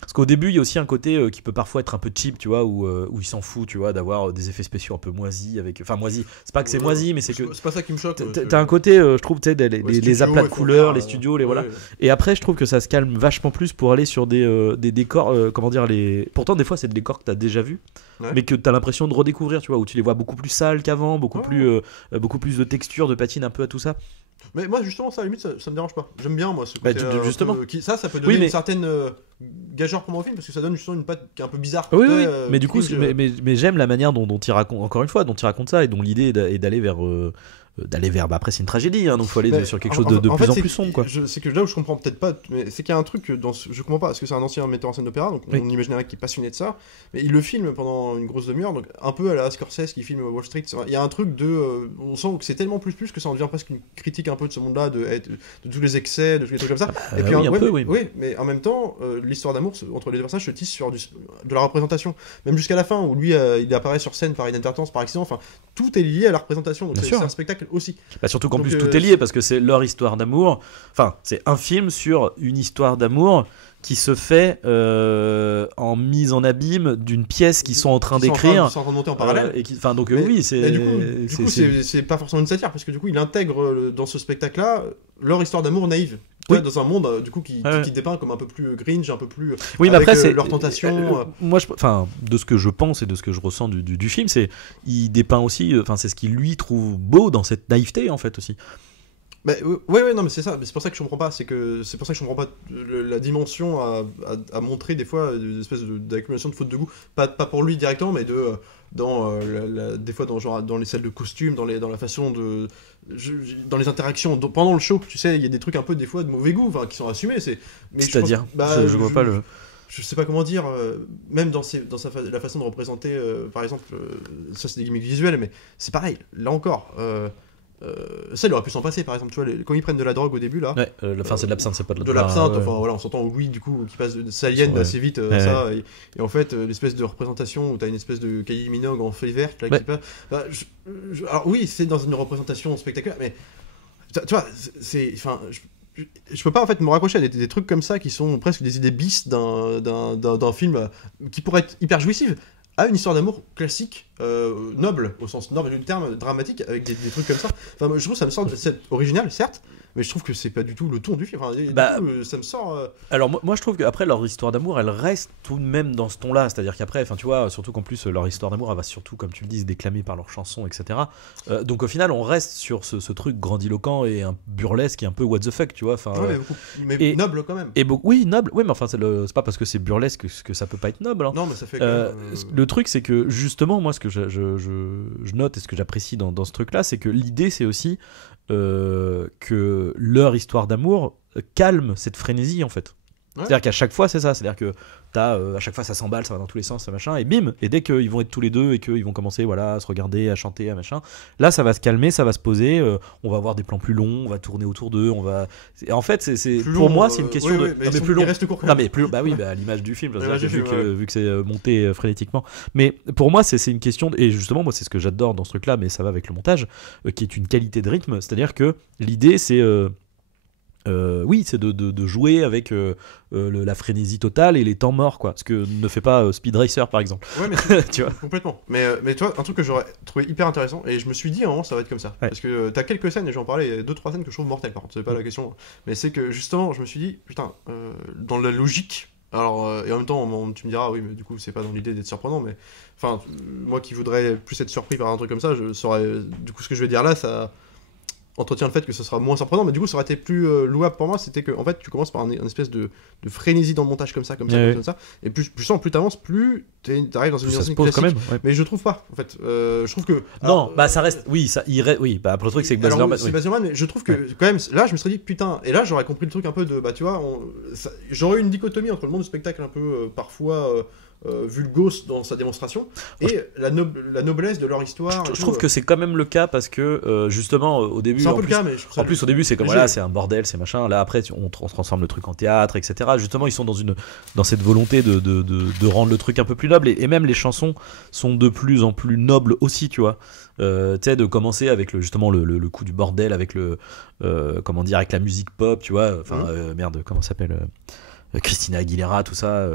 Parce qu'au début, il y a aussi un côté qui peut parfois être un peu cheap, tu vois, où il s'en fout, tu vois, d'avoir des effets spéciaux un peu moisis. Enfin, moisis, c'est pas que c'est moisi, mais c'est que. C'est pas ça qui me choque. T'as un côté, je trouve, tu sais, les aplats de couleurs, les studios, voilà. Et après, je trouve que ça se calme vachement plus pour aller sur des décors, comment dire, Pourtant, des fois, c'est des décors que t'as déjà vus, mais que t'as l'impression de redécouvrir, tu vois, où tu les vois beaucoup plus sales qu'avant, beaucoup plus de de patine un peu à tout ça. Mais moi, justement, ça, à la limite, ça me dérange pas. J'aime bien, moi, ce côté. Justement. Ça peut donner une certaine gageure pour mon film, parce que ça donne justement une patte qui est un peu bizarre. Oui, mais du coup, mais j'aime la manière dont il raconte, encore une fois, dont il raconte ça, et dont l'idée est d'aller vers. Après, c'est une tragédie, hein, donc il faut aller sur quelque chose de plus en plus sombre, quoi. C'est que là où je comprends peut-être pas, mais c'est qu'il y a un truc je comprends pas, parce que c'est un ancien metteur en scène d'opéra, donc on imaginerait qu'il est passionné de ça, mais il le filme pendant une grosse demi-heure, donc un peu à la Scorsese qui filme Wall Street. Il y a un truc on sent que c'est tellement plus que ça en devient presque une critique un peu de ce monde-là, de tous les excès, de tous les trucs comme ça. Et puis oui, mais en même temps, l'histoire d'amour entre les deux personnages se tisse sur de la représentation, même jusqu'à la fin où lui il apparaît sur scène par inadvertance, par accident. Enfin, tout est lié à la représentation, donc c'est un spectacle aussi. Surtout qu'en plus tout est lié, parce que c'est leur histoire d'amour. Enfin, c'est un film sur une histoire d'amour qui se fait en mise en abîme d'une pièce qu'ils sont en train d'écrire. Ils sont en train de monter en parallèle. Oui, c'est. Du coup, c'est pas forcément une satire, parce que du coup, il intègre dans ce spectacle-là leur histoire d'amour naïve. Oui. Dans un monde du coup qui dépeint comme un peu plus Grinch, un peu plus mais après c'est leur tentation. Moi, de ce que je pense et de ce que je ressens du film, c'est il dépeint aussi, c'est ce qu'il lui trouve beau dans cette naïveté en fait aussi. Non, mais c'est ça. Mais c'est pour ça que je comprends pas. C'est pour ça que je comprends pas la dimension à montrer des fois des espèces d'accumulation de fautes de goût. Pas pour lui directement, mais des fois dans les salles de costumes, dans la façon dans les interactions pendant le show. Tu sais, il y a des trucs un peu des fois de mauvais goût, qui sont assumés. C'est-à-dire, je vois pas le. Je sais pas comment dire, même dans la façon de représenter, par exemple, ça c'est des gimmicks visuels, mais c'est pareil. Là encore. Ça, il aurait pu s'en passer, par exemple, tu vois, quand ils prennent de la drogue au début, là. Ouais, c'est de l'absinthe, c'est pas de l'absinthe, on s'entend, oui, du coup, qui passe de s'aliène assez vite, ça, et en fait, l'espèce de représentation où t'as une espèce de Kylie Minogue en feuille verte, là, qui passe. Alors, oui, c'est dans une représentation spectaculaire, mais, tu vois, je peux pas, en fait, me raccrocher à des trucs comme ça qui sont presque des idées bis d'un film qui pourrait être hyper jouissif, à une histoire d'amour classique, noble, au sens noble du terme, dramatique, avec des trucs comme ça. Enfin, je trouve que ça me sort c'est original, certes, mais je trouve que c'est pas du tout le ton du film. Enfin, du coup, ça me sort. Alors moi je trouve qu'après leur histoire d'amour, elle reste tout de même dans ce ton-là, c'est-à-dire qu'après, tu vois, surtout qu'en plus leur histoire d'amour, elle va surtout, comme tu le dis, se déclamer par leurs chansons, etc. Donc au final, on reste sur ce truc grandiloquent et un burlesque et un peu what the fuck, tu vois. Mais noble quand même. Oui, noble. Oui, mais enfin c'est pas parce que c'est burlesque que ça peut pas être noble. Hein. Non, mais ça fait. Quand même, le truc, c'est que justement, moi, ce que je note et ce que j'apprécie dans ce truc-là, c'est que l'idée, c'est aussi que leur histoire d'amour calme cette frénésie en fait. Ouais. C'est-à-dire qu'à chaque fois c'est ça, c'est-à-dire que à chaque fois ça s'emballe, ça va dans tous les sens, ça machin, et bim, et dès qu'ils vont être tous les deux et qu'ils vont commencer à se regarder, à chanter, à machin, là ça va se calmer, ça va se poser, on va avoir des plans plus longs, on va tourner autour d'eux, et en fait c'est pour moi c'est une question mais plus long. Il reste court. Non mais plus à l'image du film, vu que c'est monté frénétiquement. Mais pour moi c'est une question et justement moi c'est ce que j'adore dans ce truc là, mais ça va avec le montage qui est une qualité de rythme, c'est-à-dire que l'idée c'est oui, c'est de jouer avec la frénésie totale et les temps morts, quoi. Ce que ne fait pas Speed Racer, par exemple. Ouais, mais tu vois, complètement. Mais toi, un truc que j'aurais trouvé hyper intéressant, et je me suis dit, à un moment, ça va être comme ça. Ouais. Parce que t'as quelques scènes, et j'en parlais, il y a 2-3 scènes que je trouve mortelles, par contre, c'est pas la question. Mais c'est que, justement, je me suis dit, putain, dans la logique, alors, et en même temps, tu me diras, oui, mais du coup, c'est pas dans l'idée d'être surprenant, mais, enfin, moi qui voudrais plus être surpris par un truc comme ça, je saurais, du coup, ce que je vais dire là, ça entretient le fait que ce sera moins surprenant, mais du coup ça aurait été plus louable pour moi. C'était que en fait tu commences par une espèce de frénésie dans le montage comme ça, et plus t'avances, plus t'arrives dans une mise classique. Quand même, ouais. Mais je trouve pas, en fait. Je trouve que ça reste, oui, ça irait, oui. Bah après le truc c'est que Baz Luhrmann, c'est Baz Luhrmann, mais je trouve que quand même là je me serais dit putain, et là j'aurais compris le truc un peu de tu vois, j'aurais eu une dichotomie entre le monde du spectacle un peu parfois vulgose dans sa démonstration et la noblesse de leur histoire. Je trouve que c'est quand même le cas parce que justement au début, c'est un peu le cas, mais en plus au début c'est comme voilà, c'est un bordel, c'est machin. Là après on transforme le truc en théâtre, etc. Justement ils sont dans cette volonté de rendre le truc un peu plus noble, et même les chansons sont de plus en plus nobles aussi, tu vois. Tu sais, de commencer avec justement le coup du bordel, avec comment dire, avec la musique pop, tu vois. Enfin merde, comment ça s'appelle, Christina Aguilera, tout ça.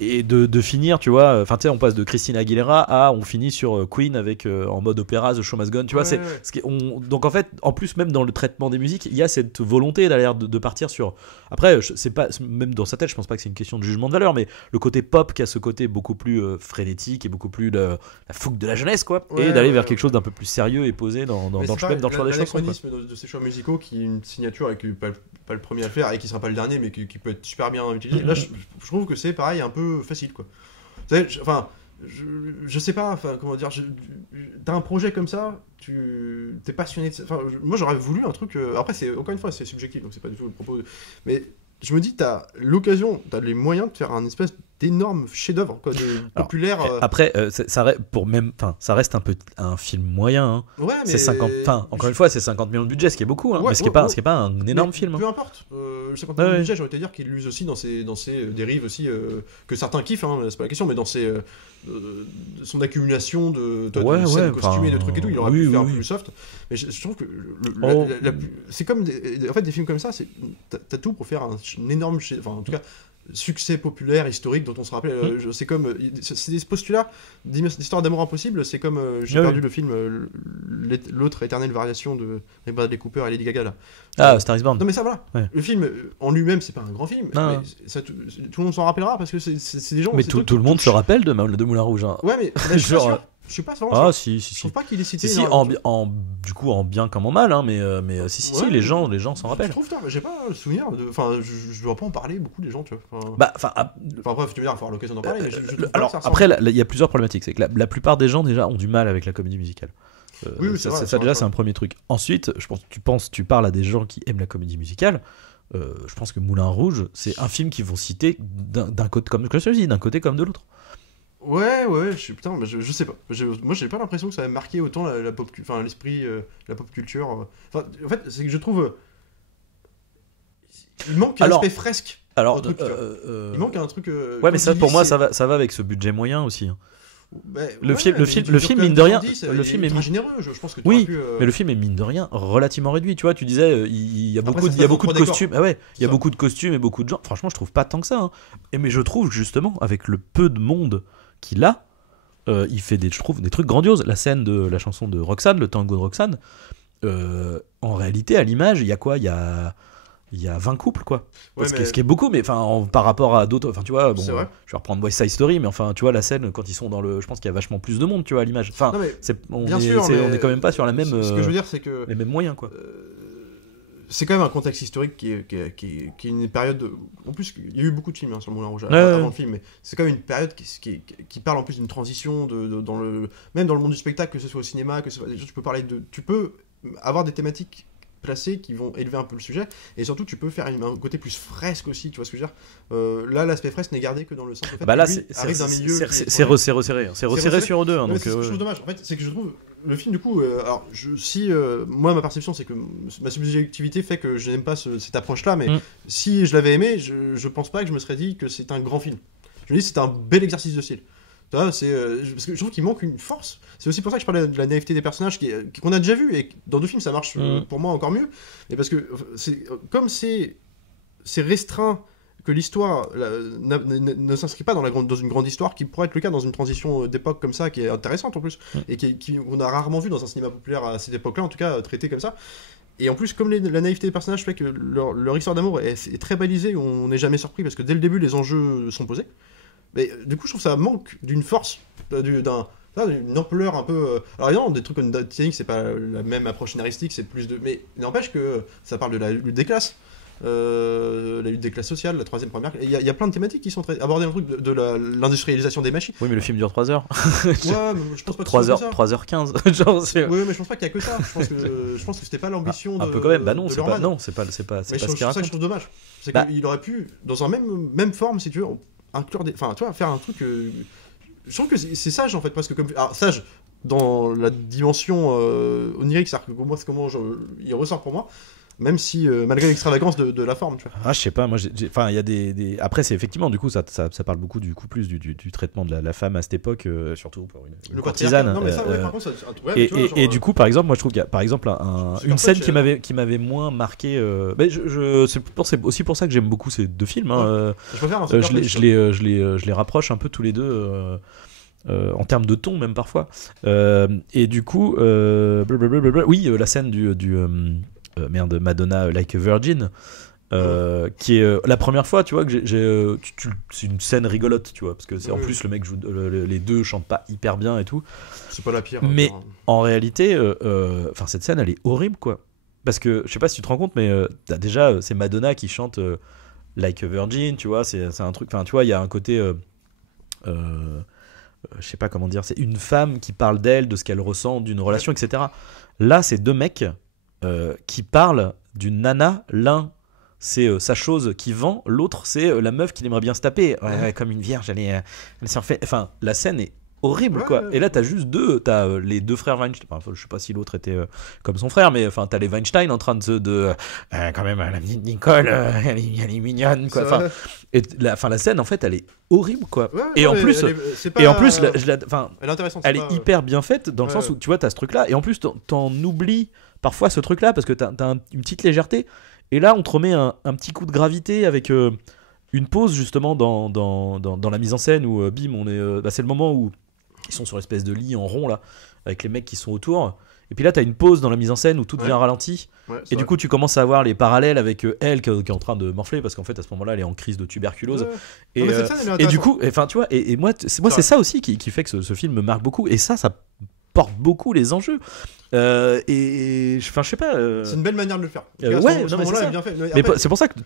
Et de finir, tu vois, enfin tu sais, on passe de Christina Aguilera à on finit sur Queen avec en mode opéra The Show Must Go On, tu vois. Donc en fait, en plus même dans le traitement des musiques, il y a cette volonté d'aller de partir sur. Après, c'est pas, même dans sa tête, je pense pas que c'est une question de jugement de valeur, mais le côté pop qui a ce côté beaucoup plus frénétique et beaucoup plus la fougue de la jeunesse, quoi, et d'aller vers quelque chose d'un peu plus sérieux et posé dans le choix des chansons. L'anachronisme de ces choix musicaux, qui est une signature et qui n'est pas le premier à le faire et qui sera pas le dernier, mais qui peut être super bien utilisé. Là, je trouve que c'est pareil, un peu facile, quoi. Vous savez, je sais pas, enfin, comment dire, t'as un projet comme ça, t'es passionné de ça. Enfin, moi, j'aurais voulu un truc. Après, encore une fois, c'est subjectif, donc c'est pas du tout le propos. Mais je me dis, t'as l'occasion, t'as les moyens de faire un espèce d'énorme chef-d'œuvre, quoi, populaire. Après, ça reste un peu un film moyen. Hein. Ouais, mais c'est 50. Enfin, encore une fois, c'est 50 millions de budget, ce qui est beaucoup, hein, mais ce qui est pas un énorme film. Peu importe. 50 millions de budget, j'ai envie de te dire qu'il l'use aussi dans ses dérives aussi, que certains kiffent, hein, c'est pas la question, mais dans son accumulation de scènes costumées, de trucs et tout, il aurait pu faire plus soft. Mais je trouve que c'est comme en fait des films comme ça, t'as tout pour faire un énorme, enfin en tout cas succès populaire, historique, dont on se rappelle. C'est comme c'est des postulats d'histoire d'amour impossible. C'est comme j'ai perdu le film l'autre éternelle variation de Bradley Cooper et Lady Gaga là. Star is Born. Non mais ça voilà. Ouais. Le film en lui-même c'est pas un grand film. Mais tout le monde s'en rappellera parce que c'est des gens. Mais tout le monde se rappelle de Moulin Rouge. Hein. Ouais mais genre. Je suis pas vraiment si. Je trouve pas qu'il est cité. Si, du coup, en bien comme en mal, hein, mais si, les gens s'en rappellent. Je trouve, j'ai pas le souvenir enfin, je dois pas en parler beaucoup des gens, tu vois. Enfin, bref, tu veux dire, avoir l'occasion d'en parler, mais alors, après, il y a plusieurs problématiques. C'est que la plupart des gens, déjà, ont du mal avec la comédie musicale. Ça déjà, c'est un premier truc. Ensuite, je pense, tu parles à des gens qui aiment la comédie musicale. Je pense que Moulin Rouge, c'est un film qu'ils vont citer d'un côté comme de l'autre. Ouais, putain, mais je sais pas. Moi, j'ai pas l'impression que ça a marqué autant l'esprit, la pop culture. Enfin, en fait, c'est que je trouve. Il manque un aspect fresque. Alors, il manque un truc. Ouais, mais ça, pour moi, ça va avec ce budget moyen aussi. Hein. Le film mine de rien, le film est généreux. Je pense que mais le film est mine de rien relativement réduit. Tu vois, tu disais, il y a beaucoup de costumes. Ah ouais, il y a beaucoup de costumes et beaucoup de gens. Franchement, je trouve pas tant que ça. Hein. Mais je trouve justement avec le peu de monde qu'il a, il fait je trouve des trucs grandioses. La scène de la chanson de Roxane, le tango de Roxane, en réalité à l'image il y a quoi, il y a 20 couples, quoi. Ce qui est beaucoup, mais par rapport à d'autres, tu vois, bon, je vais reprendre West Side Story, mais tu vois la scène quand ils sont je pense qu'il y a vachement plus de monde, tu vois, à l'image. On est quand même pas sur la même. Ce que je veux dire, c'est que les mêmes moyens, quoi. C'est quand même un contexte historique qui est une période. En plus, il y a eu beaucoup de films sur le Moulin Rouge avant le film, mais c'est quand même une période qui parle en plus d'une transition même dans le monde du spectacle, que ce soit au cinéma, que ce soit. Tu peux avoir des thématiques placées qui vont élever un peu le sujet, et surtout tu peux faire un côté plus fresque aussi, tu vois ce que je veux dire. Là, l'aspect fresque n'est gardé que dans le sens en fait, là arrive d'un milieu c'est resserré sur eux deux, hein, donc c'est quelque chose de dommage en fait, c'est que je trouve le film du coup moi ma perception c'est que ma subjectivité fait que je n'aime pas cette approche là, mais si je l'avais aimé, je pense pas que je me serais dit que c'est un grand film. Je me dis c'est un bel exercice de style. Parce que je trouve qu'il manque une force. C'est aussi pour ça que je parlais de la naïveté des personnages qu'on a déjà vu, et dans 2 films ça marche pour moi encore mieux. Et parce que comme c'est restreint, que l'histoire ne s'inscrit pas dans une grande histoire, qui pourrait être le cas dans une transition d'époque comme ça, qui est intéressante en plus, et qu'on a rarement vu dans un cinéma populaire à cette époque-là, en tout cas traité comme ça. Et en plus, comme la naïveté des personnages fait que leur histoire d'amour est très balisée, on n'est jamais surpris, parce que dès le début, les enjeux sont posés. Mais du coup, je trouve que ça manque d'une force, d'une ampleur un peu... Alors évidemment, des trucs comme Titanic, c'est pas la même approche scénaristique, c'est plus de... Mais il n'empêche que ça parle de la lutte des classes. La lutte des classes sociales, la troisième première. Il y a plein de thématiques qui sont abordées, un truc de l'industrialisation des machines. Oui, mais le film dure 3 heures. Ouais, mais je pense pas que 3h15. Genre, oui, mais je pense pas qu'il y a que ça. Je pense que c'était pas l'ambition un peu quand même. Bah non, c'est pas ce qu'il raconte. C'est ça que je trouve dommage. C'est qu'il aurait pu, dans un même forme, si tu veux, inclure enfin, tu vois, faire un truc. Je trouve que c'est sage en fait, parce que sage dans la dimension onirique, c'est-à-dire que comment il ressort pour moi. Même si, malgré l'extravagance de la forme, tu vois. Ah, je sais pas, moi, enfin, il y a des... Après, c'est effectivement, du coup, ça parle beaucoup, du coup, plus du traitement de la femme à cette époque, surtout pour une courtisane. Non, mais ça, par contre, et du coup, par exemple, moi, je trouve qu'il y a, par exemple, une scène qui m'avait moins marqué... Mais c'est aussi pour ça que j'aime beaucoup ces 2 films. Hein. Je les rapproche un peu tous les deux... en termes de ton, même parfois. Et du coup... oui, la scène Madonna Like a Virgin, qui est la première fois, tu vois, que c'est une scène rigolote, tu vois, parce que en plus le mec joue, les deux chantent pas hyper bien et tout. C'est pas la pire. Mais en réalité, cette scène, elle est horrible, quoi. Parce que je sais pas si tu te rends compte, mais déjà c'est Madonna qui chante Like a Virgin, tu vois, c'est un truc. Enfin, tu vois, il y a un côté. Je sais pas comment dire, c'est une femme qui parle d'elle, de ce qu'elle ressent, d'une relation, etc. Là, c'est 2 mecs qui parle d'une nana. L'un c'est sa chose qui vend, l'autre c'est la meuf qu'il aimerait bien se taper, comme une vierge, elle s'en fait. Enfin, la scène est horrible, quoi. Et là t'as juste t'as les 2 frères Weinstein, enfin, je sais pas si l'autre était comme son frère, mais enfin t'as les Weinstein en train quand même, la petite Nicole, elle est mignonne, quoi. Enfin, et la scène en fait elle est horrible, quoi. Et en plus elle est intéressante, elle est hyper bien faite dans le sens où tu vois t'as ce truc là, et en plus t'en oublies parfois ce truc là parce que t'as une petite légèreté, et là on te remet un petit coup de gravité avec une pause justement dans la mise en scène où bim, on est c'est le moment où ils sont sur l'espèce de lit en rond là avec les mecs qui sont autour, et puis là t'as une pause dans la mise en scène où tout devient ralenti, et du coup tu commences à avoir les parallèles avec elle qui est en train de morfler parce qu'en fait à ce moment là elle est en crise de tuberculose, et du coup enfin tu vois, et moi c'est ça aussi qui fait que ce film me marque beaucoup, et ça porte beaucoup les enjeux, et je sais pas, c'est une belle manière de le faire. Bien fait. Mais c'est pour ça que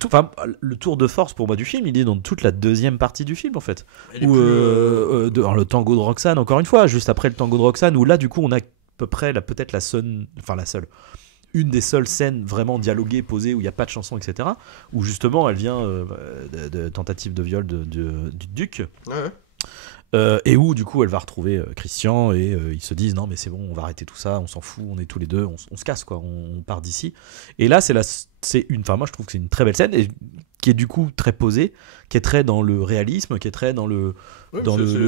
le tour de force pour moi du film, il est dans toute la deuxième partie du film en fait, où le tango de Roxane, encore une fois, juste après le tango de Roxane, où là du coup on a à peu près peut-être une des seules scènes vraiment dialoguées, posées, où il n'y a pas de chanson, etc., où justement elle vient de tentative de viol du duc. Et où du coup elle va retrouver Christian, et ils se disent non mais c'est bon, on va arrêter tout ça, on s'en fout, on est tous les deux, on se casse, quoi, on part d'ici. Et là moi je trouve que c'est une très belle scène, et qui est du coup très posée, qui est très dans le réalisme, qui est très dans le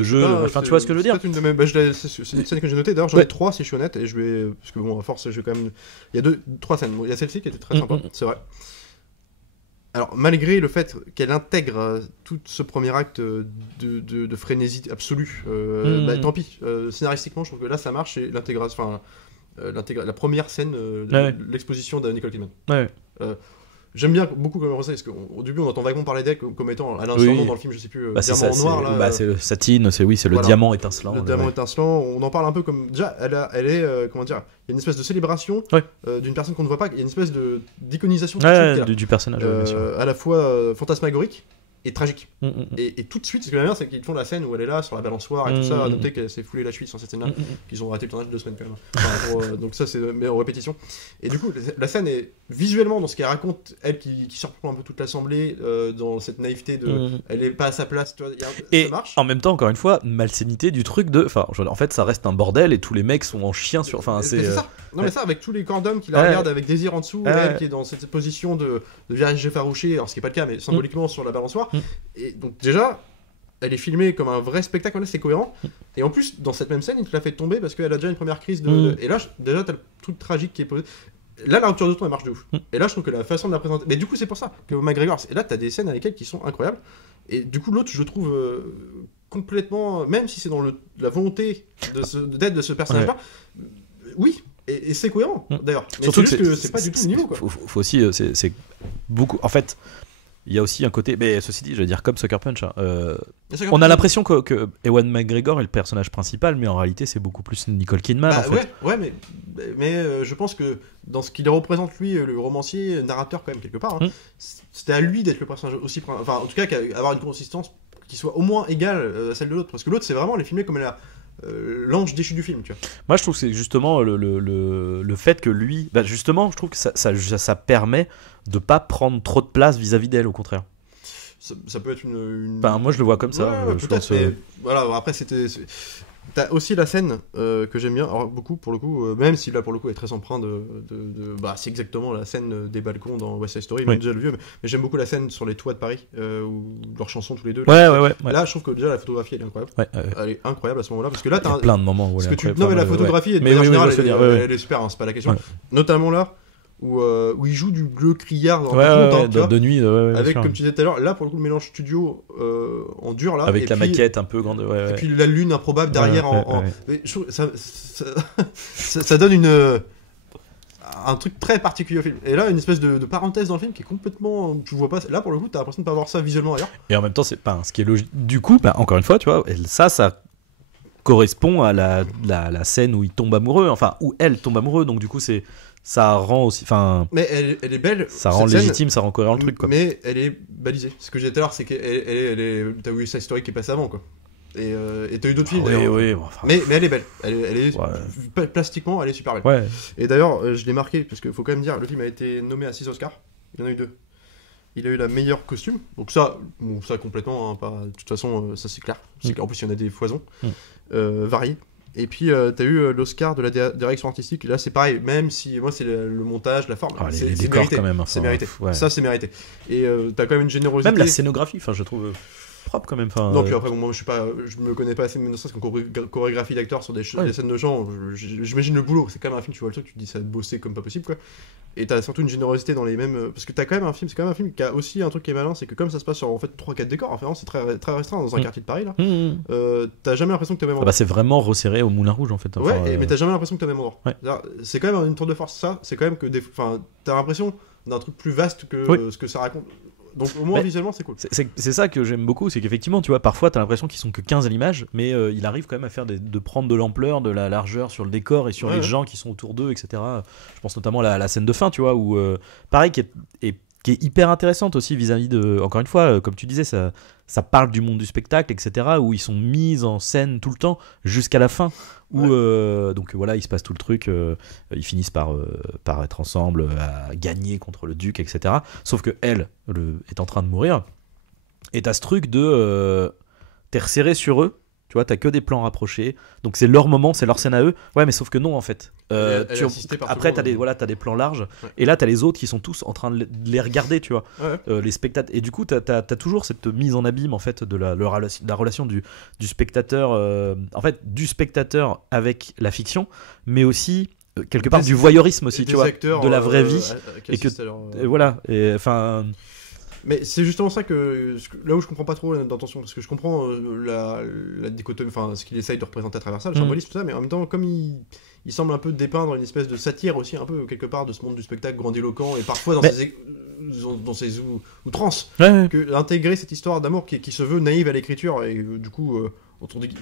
jeu, enfin tu vois ce que je veux dire. C'est une scène que j'ai notée, d'ailleurs j'en ai 3 si je suis honnête, et parce que bon, à force je vais quand même, il y a 3 scènes, il y a celle-ci qui était très sympa, c'est vrai. Alors, malgré le fait qu'elle intègre tout ce premier acte de frénésie absolue, tant pis. Scénaristiquement, je trouve que là, ça marche, et l'intégration, la première scène, l'exposition de Nicole Kidman. J'aime bien beaucoup comme ça, parce qu'au début on entend vaguement parler d'elle comme étant Alain Sornon dans le film, je sais plus, diamant noir là. C'est le satine, c'est le diamant étincelant. Le diamant étincelant, on en parle un peu comme déjà elle est comment dire, il y a une espèce de célébration d'une personne qu'on ne voit pas, il y a une espèce d'iconisation du personnage, à la fois fantasmagorique et tragique. Et tout de suite, ce que j'aime bien, c'est qu'ils font la scène où elle est là sur la balançoire et tout ça, à noter qu'elle s'est foulée la cheville sur cette scène-là, qu'ils ont arrêté le tournage de 2 semaines quand même. Donc ça, c'est mais en répétition. Et du coup, la scène est visuellement dans ce qu'elle raconte, elle qui surprend un peu toute l'assemblée, dans cette naïveté de, elle est pas à sa place, tu vois, et ça marche. En même temps, encore une fois, malsénité du truc de, en fait, ça reste un bordel et tous les mecs sont en chien sur, c'est ça. Non mais ça, avec tous les corps d'hommes qui la regardent avec désir en dessous, elle qui est dans cette position de visage effarouché, alors ce qui est pas le cas, mais symboliquement sur la balançoire. Et donc déjà, elle est filmée comme un vrai spectacle, là, c'est cohérent. Et en plus, dans cette même scène, il te l'a fait tomber parce qu'elle a déjà une première crise et là, déjà, t'as le truc tragique qui est posé. Là, la rupture de ton, elle marche de ouf. Et là, je trouve que la façon de la présenter. Mais du coup, c'est pour ça que McGregor. Et là, t'as des scènes avec elle qui sont incroyables. Et du coup, l'autre, je trouve complètement. Même si c'est dans la volonté d'être de ce personnage-là, oui. Et c'est cohérent, d'ailleurs. Mais surtout c'est juste que c'est pas du tout le niveau, quoi. Faut aussi. C'est beaucoup. En fait. Il y a aussi un côté, mais ceci dit, je veux dire comme Sucker Punch. On a l'impression que Ewan McGregor est le personnage principal, mais en réalité, c'est beaucoup plus Nicole Kidman. En fait. Ouais, mais je pense que dans ce qu'il représente lui, le romancier, narrateur quand même quelque part, c'était à lui d'être le personnage aussi, enfin en tout cas avoir une consistance qui soit au moins égale à celle de l'autre, parce que l'autre c'est vraiment les filmer comme l'ange déchu du film, tu vois. Moi, je trouve que c'est justement le fait que lui, justement, je trouve que ça permet de pas prendre trop de place vis-à-vis d'elle, au contraire. Ça peut être une... Enfin, moi, je le vois comme ça. Ouais, peut-être, mais voilà, après, t'as aussi la scène que j'aime bien, alors, beaucoup pour le coup, même si là pour le coup elle est très empreinte c'est exactement la scène des balcons dans West Side Story, déjà le vieux, mais j'aime beaucoup la scène sur les toits de Paris, où leurs chansons tous les deux. Ouais. Là, je trouve que déjà la photographie elle est incroyable. Elle est incroyable à ce moment-là, parce que là t'as plein de moments où elle est incroyable. Non, mais la photographie, de manière générale, elle est super, hein, c'est pas la question. Notamment là. Où il joue du bleu criard de nuit, avec, comme tu disais tout à l'heure, là pour le coup le mélange studio en dur là, avec la maquette un peu grande, et puis la lune improbable derrière Mais je trouve, ça donne un truc très particulier au film, et là une espèce de parenthèse dans le film qui est complètement, tu vois pas, là pour le coup t'as l'impression de pas voir ça visuellement ailleurs, et en même temps c'est pas ce qui est logique du coup, encore une fois tu vois, ça correspond à la scène où il tombe amoureux, enfin où elle tombe amoureux, donc du coup ça rend aussi, enfin, mais elle est belle, ça rend légitime, ça rend cohérent le truc, quoi. Mais elle est balisée. Ce que j'ai dit tout à l'heure, c'est t'as West Side Story qui est passé avant, quoi. Et t'as eu d'autres films, d'ailleurs. Oui, mais elle est belle. Elle est plastiquement, elle est super belle. Ouais. Et d'ailleurs, je l'ai marqué parce qu'il faut quand même dire, le film a été nommé à 6 Oscars. Il y en a eu 2. Il a eu la meilleure costume. Donc ça complètement, hein, pas. De toute façon, ça c'est clair. En plus, il y en a des foisons variées. Et puis t'as eu l'Oscar de la direction artistique. Et là c'est pareil, même si moi c'est le montage, la forme, les c'est décors mérité, quand même, c'est mérité. Ouais. Ça c'est mérité. Et t'as quand même une générosité. Même la scénographie, enfin je trouve propre quand même. Non, puis après moi je me connais pas assez, mais ne serait-ce qu'en chorégraphie d'acteurs sur des scènes de gens, j'imagine le boulot. C'est quand même un film, tu vois le truc, tu te dis ça a bossé comme pas possible, quoi. Et t'as surtout une générosité dans les mêmes, parce que t'as quand même un film, c'est quand même un film qui a aussi un truc qui est malin, c'est que comme ça se passe sur en fait 3-4 décors, enfin, c'est très, très restreint dans un quartier de Paris là. T'as jamais l'impression que t'es au même endroit. C'est vraiment resserré au Moulin Rouge en fait. Enfin, mais t'as jamais l'impression que t'es au même endroit. C'est quand même une tour de force, ça. C'est quand même que t'as l'impression d'un truc plus vaste que ce que ça raconte. Donc au moins visuellement c'est cool. C'est ça que j'aime beaucoup, c'est qu'effectivement tu vois parfois t'as l'impression qu'ils sont que 15 à l'image, mais il arrive quand même à faire de prendre de l'ampleur, de la largeur sur le décor et sur les gens qui sont autour d'eux, etc. Je pense notamment à la scène de fin, tu vois, où pareil qui est hyper intéressante aussi vis-à-vis de, encore une fois, comme tu disais, ça parle du monde du spectacle, etc., où ils sont mis en scène tout le temps jusqu'à la fin, où donc voilà, il se passe tout le truc, ils finissent par être ensemble, à gagner contre le duc, etc. Sauf que elle est en train de mourir, et t'as ce truc de t'es resserré sur eux. Tu vois, t'as que des plans rapprochés, donc c'est leur moment, c'est leur scène à eux. Ouais, mais sauf que non, en fait. Après, t'as des plans larges, et là, t'as les autres qui sont tous en train de les regarder, tu vois. Les spectateurs. Et du coup, t'as toujours cette mise en abîme, en fait, de la relation du spectateur, en fait, du spectateur avec la fiction, mais aussi quelque part du voyeurisme aussi, tu vois, de la vraie vie, et que voilà, et enfin. Mais c'est justement ça là où je comprends pas trop l'intention, parce que je comprends la dichotomie, enfin ce qu'il essaye de représenter à travers ça, le symbolisme, tout ça, mais en même temps, comme il semble un peu dépeindre une espèce de satire aussi, un peu quelque part de ce monde du spectacle grandiloquent, et parfois dans ses outrances, que intégrer cette histoire d'amour qui se veut naïve à l'écriture, et du coup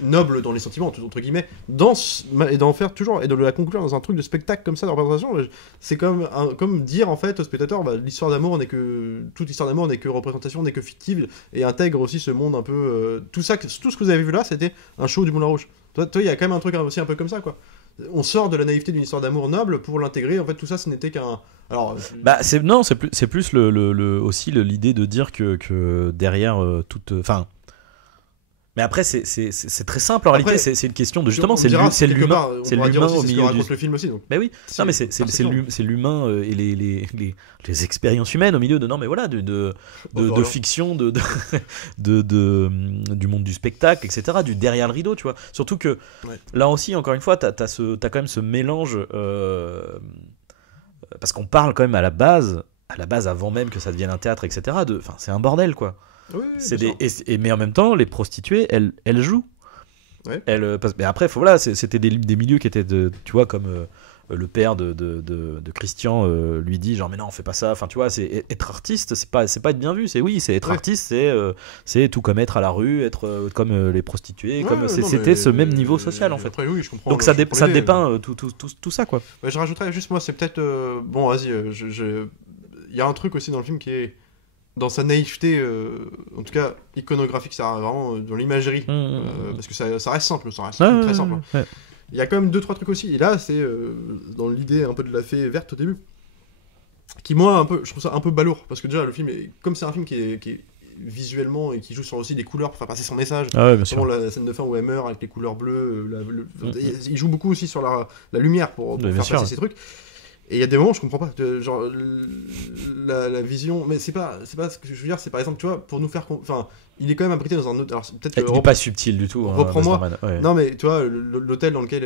noble dans les sentiments, entre guillemets, et d'en faire toujours, et de la conclure dans un truc de spectacle comme ça, de représentation, c'est comme dire en fait au spectateur, l'histoire d'amour toute histoire d'amour n'est que représentation, n'est que fictive, et intègre aussi ce monde un peu, tout ce que vous avez vu là, c'était un show du Moulin Rouge. Toi, il y a quand même un truc aussi un peu comme ça, quoi. On sort de la naïveté d'une histoire d'amour noble pour l'intégrer, en fait tout ça ce n'était qu'un... Alors, c'est plus aussi l'idée de dire que derrière toute... Enfin... Mais après, c'est très simple en réalité. C'est une question de justement, c'est l'humain au milieu du. Le film aussi. Donc. Mais oui, non, mais c'est l'humain et les expériences humaines au milieu de de fiction, du monde du spectacle, etc. Du derrière le rideau, tu vois. Surtout que là aussi, encore une fois, t'as quand même ce mélange parce qu'on parle quand même à la base avant même que ça devienne un théâtre, etc. Enfin, c'est un bordel, quoi. Oui, mais en même temps, les prostituées, elles jouent. Ouais. Mais après, c'était des milieux qui étaient, tu vois, comme le père de Christian lui dit, genre, mais non, on fait pas ça. Enfin, tu vois, être artiste, c'est pas être bien vu. C'est être artiste, c'est tout comme être à la rue, être comme les prostituées. C'était ce même niveau social, en fait. Après, oui, je comprends. Donc ça dépeint tout ça, quoi. Je rajouterais juste, moi, c'est peut-être. Bon, vas-y, il y a un truc aussi dans le film qui est. Dans sa naïveté, en tout cas iconographique, ça vraiment dans l'imagerie, parce que ça reste simple, très simple. Ouais. Il y a quand même 2-3 trucs aussi, et là c'est dans l'idée un peu de la fée verte au début, qui moi je trouve ça un peu balourd, parce que déjà le film, comme c'est un film qui est visuellement et qui joue sur aussi des couleurs pour faire passer son message, la scène de fin où elle meurt avec les couleurs bleues, il joue beaucoup aussi sur la lumière pour faire passer ces trucs. Et il y a des moments où je comprends pas, genre la vision, mais c'est pas ce que je veux dire, c'est par exemple, tu vois, pour nous faire, enfin, il est quand même abrité dans un autre, alors peut-être il est pas subtil du tout. Reprends-moi. Non mais tu vois, l'hôtel dans lequel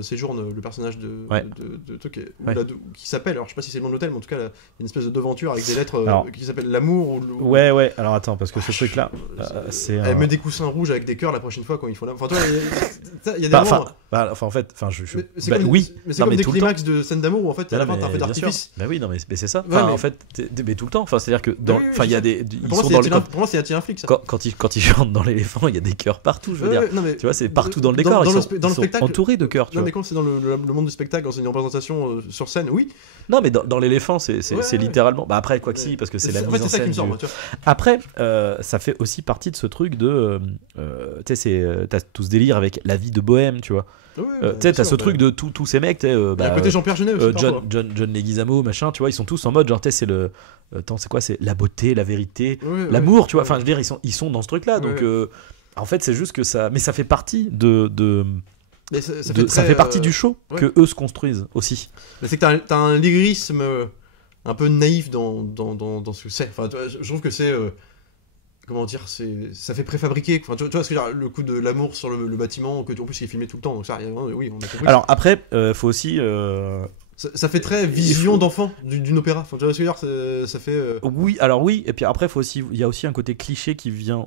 séjourne le personnage de truc qui s'appelle, alors je sais pas si c'est le nom de l'hôtel, mais en tout cas il y a une espèce de devanture avec des lettres qui s'appellent l'amour ou. Ouais. Alors attends, parce que ce truc-là, c'est. Elle met des coussins rouges avec des cœurs la prochaine fois quand ils font la. Enfin toi, il y a des moments. En fait, oui. Mais c'est comme des climax de scène d'amour où en fait à la fin t'as un feu d'artifice. Bah oui, non mais c'est ça. En fait, mais tout le temps. Enfin, c'est-à-dire que il y a des. Pour moi, c'est un flic, ça. Quand ils chantent dans l'éléphant, il y a des cœurs partout, je veux dire. Tu vois, c'est partout dans le décor. Ils sont entourés de cœurs. Non, mais quand c'est dans le monde du spectacle, dans une représentation sur scène, oui. Non, mais dans l'éléphant, c'est littéralement. Bah après, quoi que si, parce que c'est la mise en scène. Après, ça fait aussi partie de ce truc de. Tu sais, t'as tout ce délire avec la vie de bohème, tu vois. Tu sais, t'as ce truc de tous ces mecs. À côté Jean-Pierre Jeunet aussi. John Leguizamo, machin, tu vois, ils sont tous en mode genre, tu sais, c'est le. Attends, c'est quoi? C'est la beauté, la vérité, l'amour, tu vois. Enfin, je veux dire, ils sont dans ce truc-là. Donc, en fait, c'est juste que ça. Mais ça fait partie ça fait partie du show que eux se construisent aussi. Mais c'est que t'as un lyrisme un peu naïf dans ce que c'est. Enfin, je trouve que c'est. Comment dire, ça fait préfabriqué. Enfin, tu vois ce que je veux dire, le coup de l'amour sur le bâtiment, en plus il est filmé tout le temps. Donc ça, oui, on a compris. Alors après, faut aussi. Ça fait très vision d'enfant d'une opéra. Enfin, tu vois ce que je veux dire, ça fait. Oui, et puis après, il y a aussi un côté cliché qui vient,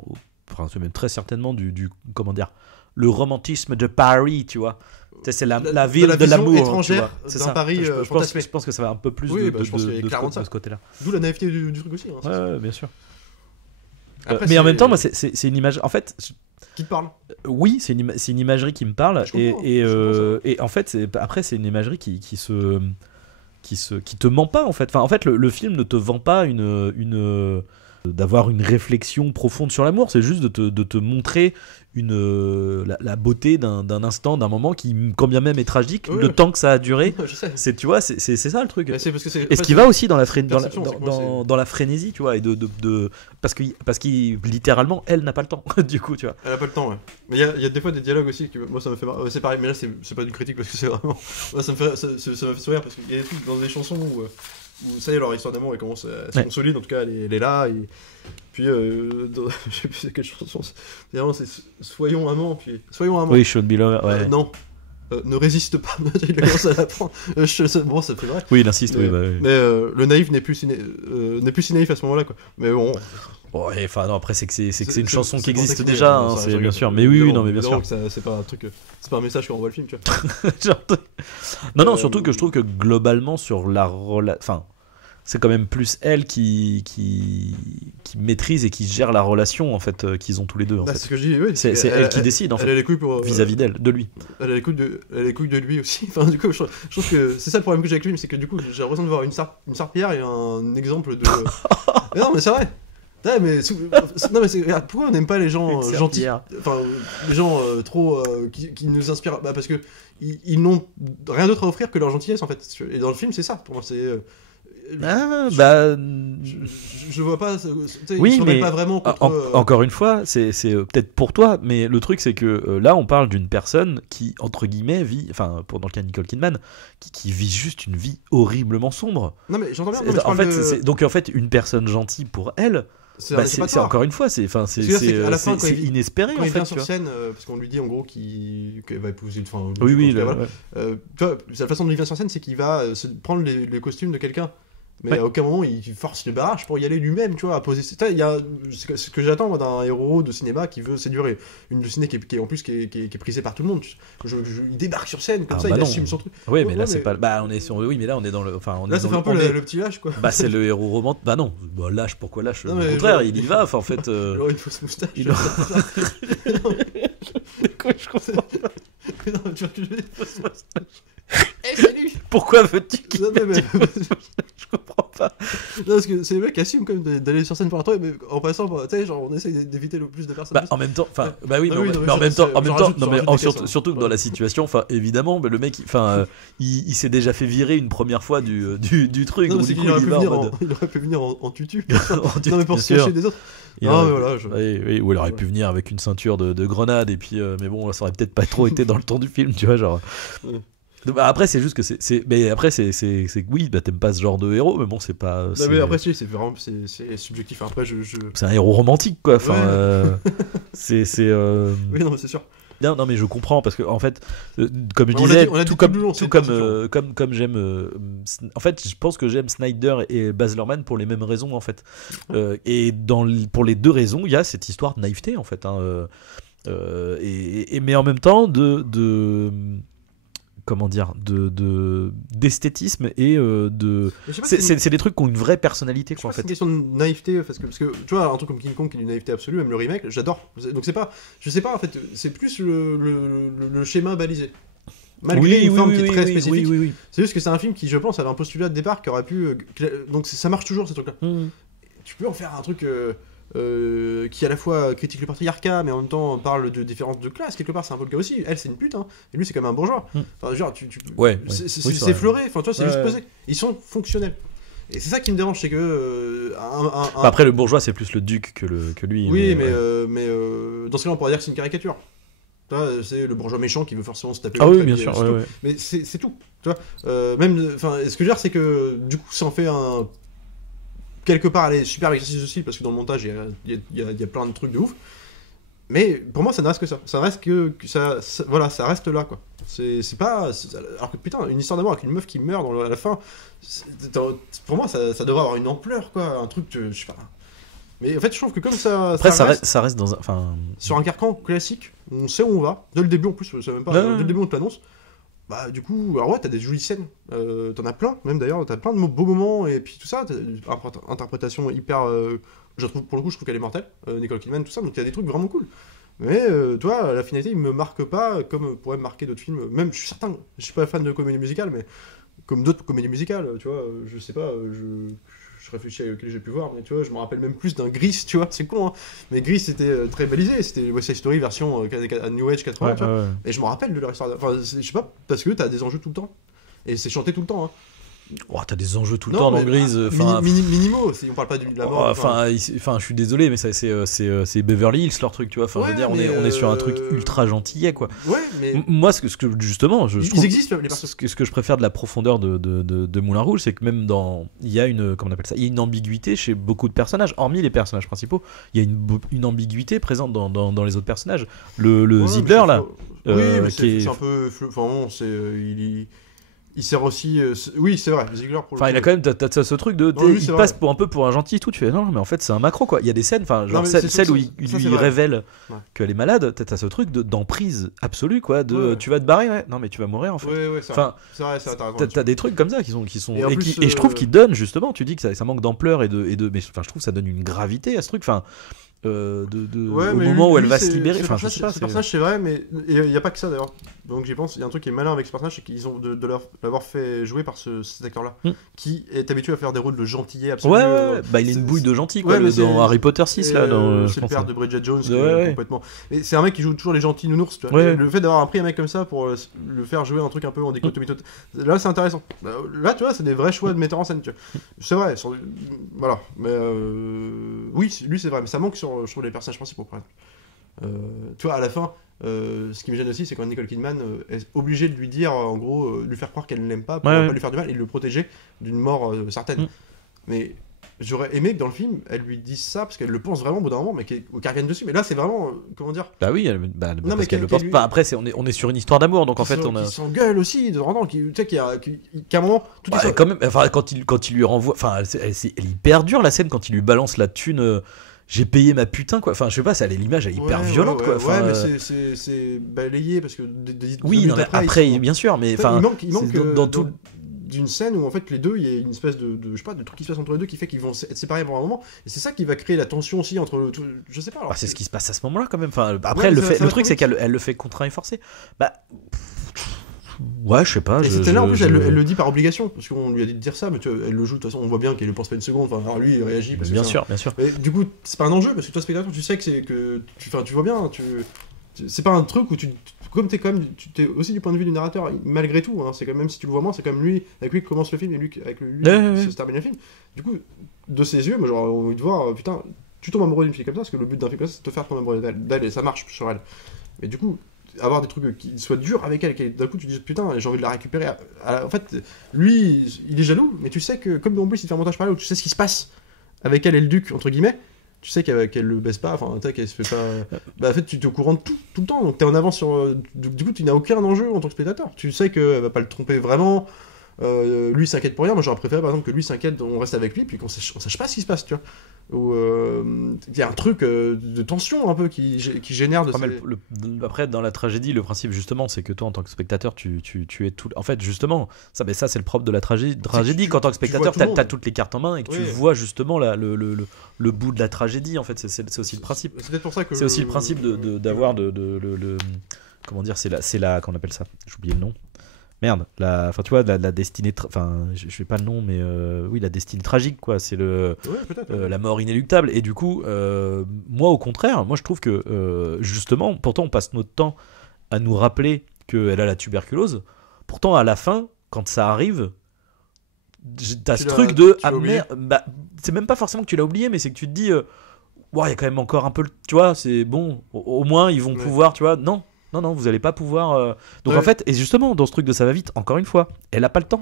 enfin, c'est même très certainement du comment dire, le romantisme de Paris, tu vois. C'est la ville de l'amour étrangère, c'est ça. Paris je pense que ça va un peu plus de ce côté-là. D'où la naïveté du truc aussi. Ouais, bien sûr. Après, mais en même temps, moi, c'est une image. En fait, qui te parle. Oui, c'est une imagerie qui me parle. Et en fait, après, c'est une imagerie qui te ment pas, en fait. Enfin, en fait, le film ne te vend pas d'avoir une réflexion profonde sur l'amour. C'est juste de te montrer la beauté d'un instant, d'un moment qui, quand bien même est tragique, le temps que ça a duré. C'est, tu vois, c'est ça le truc. Et ce qui va aussi dans la frénésie, tu vois, et parce que littéralement, elle n'a pas le temps. Du coup, tu vois. Elle a pas le temps, ouais. Mais il y a des fois des dialogues aussi qui, moi, ça me fait marrer. C'est pareil, mais là, c'est pas du critique parce que c'est vraiment. Moi, ça me fait sourire parce qu'il y a des trucs dans des chansons où ça y est, leur histoire d'amour elle commence à se consolider, en tout cas elle est là, et puis je sais plus c'est quelle chanson, c'est Soyons amants, puis Soyons amants. Oui, Should Be Lover, ouais. Non, ne résiste pas, il a commencé à l'apprendre. Bon, ça fait vrai. Oui, il insiste, oui. Mais le naïf n'est plus si naïf à ce moment-là, quoi. Mais bon. Ouais, enfin non, après c'est une chanson qui existe déjà, hein, c'est bien sûr. Mais oui, non, mais bien sûr. C'est pas un truc, c'est pas un message qu'on envoie le film, tu vois. non, surtout que je trouve que globalement sur la enfin, c'est quand même plus elle qui maîtrise et qui gère la relation en fait qu'ils ont tous les deux. En fait. C'est ce que je dis, oui. C'est elle qui décide en fait. Elle a les couilles pour vis-à-vis de lui. Elle a les couilles de lui aussi. Enfin, du coup, je trouve que c'est ça le problème que j'ai avec lui, c'est que du coup, j'ai l'impression de voir une serpillière et un exemple de. Mais non, mais c'est vrai. Ouais, mais non, mais pourquoi on n'aime pas les gens gentils, enfin les gens trop qui nous inspirent, parce que ils n'ont rien d'autre à offrir que leur gentillesse en fait. Et dans le film c'est ça pour moi, c'est je vois pas. Oui, ils mais pas vraiment contre, encore une fois, c'est peut-être pour toi, mais le truc c'est que là on parle d'une personne qui entre guillemets vit, enfin dans le cas de Nicole Kidman, qui vit juste une vie horriblement sombre. Non mais j'entends bien. Donc en fait une personne gentille pour elle. C'est encore une fois, c'est inespéré quand en il fait. vient sur scène, parce qu'on lui dit en gros qu'il va épouser. Oui. La façon dont il vient sur scène, c'est qu'il va se prendre les costumes de quelqu'un. Mais à aucun moment il force le barrage pour y aller lui-même, tu vois, à poser. Il y a ce que j'attends moi d'un héros de cinéma qui veut séduire une de ciné qui est prisée par tout le monde. Il débarque sur scène comme ça, il assume son truc. Oui, mais là c'est pas. Bah on est sur. Oui, mais là on est dans le. Enfin, là ça fait un peu le petit lâche quoi. Bah c'est le héros romantique. Bah non, lâche pourquoi lâche. Au contraire, il y va. Enfin en fait. Il aura une fausse moustache. Quoi, je comprends pas. Non, tu vois que j'ai une fausse moustache. Salut. Pourquoi veux-tu qu'il Je comprends pas. Non, parce que c'est les mecs qui assument quand même d'aller sur scène pour la tournée, mais en passant, tu sais, genre on essaye d'éviter le plus de personnes. En même temps, enfin, mais en même temps, surtout que dans la situation, enfin, évidemment, le mec, enfin, il s'est déjà fait virer une première fois du truc. Non, donc, du coup, il aurait pu venir en tutu. Non, mais pour se cacher des autres. Oui, ou il aurait pu venir avec une ceinture de grenade, et puis, mais bon, ça aurait peut-être pas trop été dans le ton du film, tu vois, genre. Après c'est juste que mais après c'est oui, t'aimes pas ce genre de héros, mais bon c'est pas. Non, mais après c'est vraiment c'est subjectif. Après c'est un héros romantique quoi. Enfin c'est. Oui non mais c'est sûr. Non mais je comprends parce que en fait comme je disais comme j'aime en fait je pense que j'aime Snyder et Baz Luhrmann pour les mêmes raisons en fait et pour les deux raisons il y a cette histoire de naïveté en fait mais en même temps comment dire d'esthétisme et c'est des trucs qui ont une vraie personnalité quoi en fait. C'est une question de naïveté parce que tu vois un truc comme King Kong qui est d'une naïveté absolue, même le remake j'adore, donc je sais pas en fait, c'est plus le schéma balisé malgré une forme qui est très spécifique. Oui. C'est juste que c'est un film qui je pense avait un postulat de départ qui aurait pu donc ça marche toujours ce truc là. Tu peux en faire un truc qui à la fois critique le patriarcat mais en même temps parle de différence de classe quelque part, c'est un peu le cas aussi. Elle c'est une pute hein, et lui c'est quand même un bourgeois. Enfin genre c'est effleuré, enfin toi c'est juste posé. Ils sont fonctionnels. Et c'est ça qui me dérange, c'est que après le bourgeois c'est plus le duc que lui. Oui mais dans ce cas-là on pourrait dire que c'est une caricature. C'est le bourgeois méchant qui veut forcément se taper. Ah oui bien sûr. Mais c'est tout. Tu vois même enfin ce que je veux dire c'est que du coup ça en fait un quelque part, elle est super exercice aussi parce que dans le montage il y a plein de trucs de ouf. Mais pour moi, ça ne reste que ça. Ça reste que ça voilà, ça reste là quoi. C'est pas alors que putain, une histoire d'amour avec une meuf qui meurt à la fin. Pour moi, ça devrait avoir une ampleur quoi, un truc je sais pas. Mais en fait, je trouve que comme ça. Après, ça reste dans sur un carcan classique. On sait où on va. Dès le début en plus, je sais même pas. Dès le début, on te l'annonce. Bah du coup, alors ouais, t'as des jolies scènes, t'en as plein, même d'ailleurs, t'as plein de beaux moments, et puis tout ça, t'as une interprétation hyper, je trouve qu'elle est mortelle, Nicole Kidman, tout ça, donc il y a des trucs vraiment cool. Mais toi, la finalité, il me marque pas comme pourrait me marquer d'autres films, même je suis certain, je suis pas fan de comédie musicale, mais comme d'autres comédies musicales, tu vois, je sais pas, je réfléchis à lequel j'ai pu voir, mais tu vois, je me rappelle même plus d'un Grease, tu vois, c'est con, hein. Mais Grease c'était très balisé, c'était West Side Story version New Age 80, tu vois. Et je me rappelle de leur histoire, enfin, je sais pas, parce que t'as des enjeux tout le temps, et c'est chanté tout le temps, hein. Oh, t'as des enjeux tout le temps dans Grease. Minimaux, si on parle pas de la mort. Enfin, je suis désolé, mais c'est Beverly Hills leur truc, tu vois. Enfin, je veux dire, on est sur un truc ultra gentillet, quoi. Ouais, mais moi, ce que justement, je trouve, existent les personnes. Ce que je préfère de la profondeur de Moulin Rouge, c'est que même il y a une, comment on appelle ça, il y a une ambiguïté chez beaucoup de personnages, hormis les personnages principaux. Il y a une ambiguïté présente dans les autres personnages. Le Ziegler là, c'est un peu, enfin bon, il sert aussi. Oui, c'est vrai, Ziegler pour le coup. Il a quand même t'as ce truc de. Il passe un peu pour un gentil et tout. Tu fais non, mais en fait, c'est un macro quoi. Il y a des scènes, enfin, genre celle où il révèle qu'elle est malade. T'as ce truc d'emprise absolue quoi. Tu vas te barrer, ouais. Non, mais tu vas mourir en fait. Ouais, c'est vrai, t'as raison. T'as des trucs comme ça qui sont. Et je trouve qu'ils donnent justement. Tu dis que ça manque d'ampleur et de. Mais enfin, je trouve que ça donne une gravité à ce truc. Enfin. Ouais, au mais moment où elle va c'est- se libérer. Ce Enfin, je personnage, sais pas. ce personnage, c'est vrai, mais il n'y a pas que ça d'ailleurs. Donc j'y pense, il y a un truc qui est malin avec ce personnage, c'est qu'ils ont de l'avoir fait jouer par cet acteur-là, qui est habitué à faire des rôles de gentillet absolu. Ouais. Bah, il est une bouille de gentil, quoi, Ouais, mais dans c'est- Harry Potter 6, là. C'est le père de Bridget Jones, qui est complètement. Mais c'est un mec qui joue toujours les gentils nounours, tu vois. Ouais. Et le fait d'avoir pris un mec comme ça pour le faire jouer un truc un peu en dichotomie totale, là c'est intéressant. Là, tu vois, c'est des vrais choix de metteur en scène, tu vois. C'est vrai, voilà. Mais oui, lui c'est vrai, mais ça manque sur les personnages principaux, par exemple. Tu vois, à la fin, ce qui me gêne aussi, c'est quand Nicole Kidman est obligée de lui dire, en gros, lui faire croire qu'elle ne l'aime pas pour ne pas lui faire du mal et le protéger d'une mort certaine. Mais j'aurais aimé que dans le film, elle lui dise ça, parce qu'elle le pense vraiment au bout d'un moment, mais qu'elle revienne dessus. Mais là, c'est vraiment, comment dire... Bah oui, Non, parce qu'elle le pense pas. Après, on est sur une histoire d'amour, donc en fait, on a. Qui s'engueule aussi, de temps en temps, tu sais, qu'à un moment... Tout Ouais, quand même, enfin, quand il lui renvoie. Enfin, elle est hyper dure, la scène, quand il lui balance la thune. J'ai payé ma putain, quoi. Enfin, je sais pas, l'image est hyper violente, quoi. Enfin, mais c'est balayé parce que. Oui, non, mais après, bien sûr, mais enfin. Il manque dans tout. D'une scène où en fait les deux, il y a une espèce de je sais pas, de truc qui se passe entre les deux qui fait qu'ils vont être séparés pendant un moment. Et c'est ça qui va créer la tension aussi entre. Je sais pas. Alors, c'est ce qui se passe à ce moment-là, quand même. Enfin, après, le truc, c'est qu'elle le fait contraint et forcé. Bah. Ouais, je sais pas. Et cette scène-là, en plus, elle le dit par obligation, parce qu'on lui a dit de dire ça, mais tu vois, elle le joue, de toute façon, on voit bien qu'elle ne pense pas une seconde. Enfin, alors lui, il réagit. Parce bien que sûr. Mais du coup, c'est pas un enjeu, parce que toi, spectateur, tu sais que tu vois bien, c'est pas un truc où comme t'es quand même, t'es aussi du point de vue du narrateur, malgré tout, hein, c'est quand même si tu le vois moins, c'est comme lui, avec lui qui commence le film et lui avec lui qui se termine le film. Du coup, de ses yeux, moi j'aurais envie de voir, putain, tu tombes amoureux d'une fille comme ça, parce que le but d'un film comme ça, c'est de te faire tomber amoureux d'elle, et ça marche sur elle. Mais du coup, avoir des trucs qui soient durs avec elle, d'un coup tu te dis putain, j'ai envie de la récupérer. En fait, lui, il est jaloux, mais tu sais que, comme en plus il fait un montage pareil où tu sais ce qui se passe avec elle et le duc, entre guillemets. Tu sais qu'elle le baisse pas, enfin, qu'elle se fait pas. Bah, en fait, tu es au courant de tout le temps, donc t'es en avance sur. Du coup, tu n'as aucun enjeu en tant que spectateur. Tu sais qu'elle va pas le tromper vraiment. Lui s'inquiète pour rien. Moi, j'aurais préféré par exemple que lui s'inquiète, on reste avec lui, puis qu'on sache pas ce qui se passe, tu vois. Ou il y a un truc de tension un peu qui génère de. Après, dans la tragédie, le principe justement, c'est que toi, en tant que spectateur, tu es tout. En fait, justement, ça c'est le propre de la tragédie. Qu'en tant que spectateur, t'as toutes les cartes en main et que tu vois justement le bout de la tragédie. En fait, c'est aussi le principe. C'est peut-être pour ça que. C'est aussi le principe d'avoir comment dire, c'est la qu'on appelle ça. J'ai oublié le nom. Merde, enfin tu vois, la destinée, enfin je sais pas le nom, mais oui, la destinée tragique, quoi. C'est la mort inéluctable. Et du coup, moi au contraire, moi je trouve que justement, pourtant on passe notre temps à nous rappeler qu'elle a la tuberculose. Pourtant à la fin, quand ça arrive, t'as ce truc de ah merde, bah c'est même pas forcément que tu l'as oublié, mais c'est que tu te dis, il y a quand même encore un peu, tu vois, c'est bon, au moins ils vont pouvoir, tu vois, non, vous allez pas pouvoir. Donc en fait, et justement, dans ce truc de ça va vite, encore une fois, elle a pas le temps.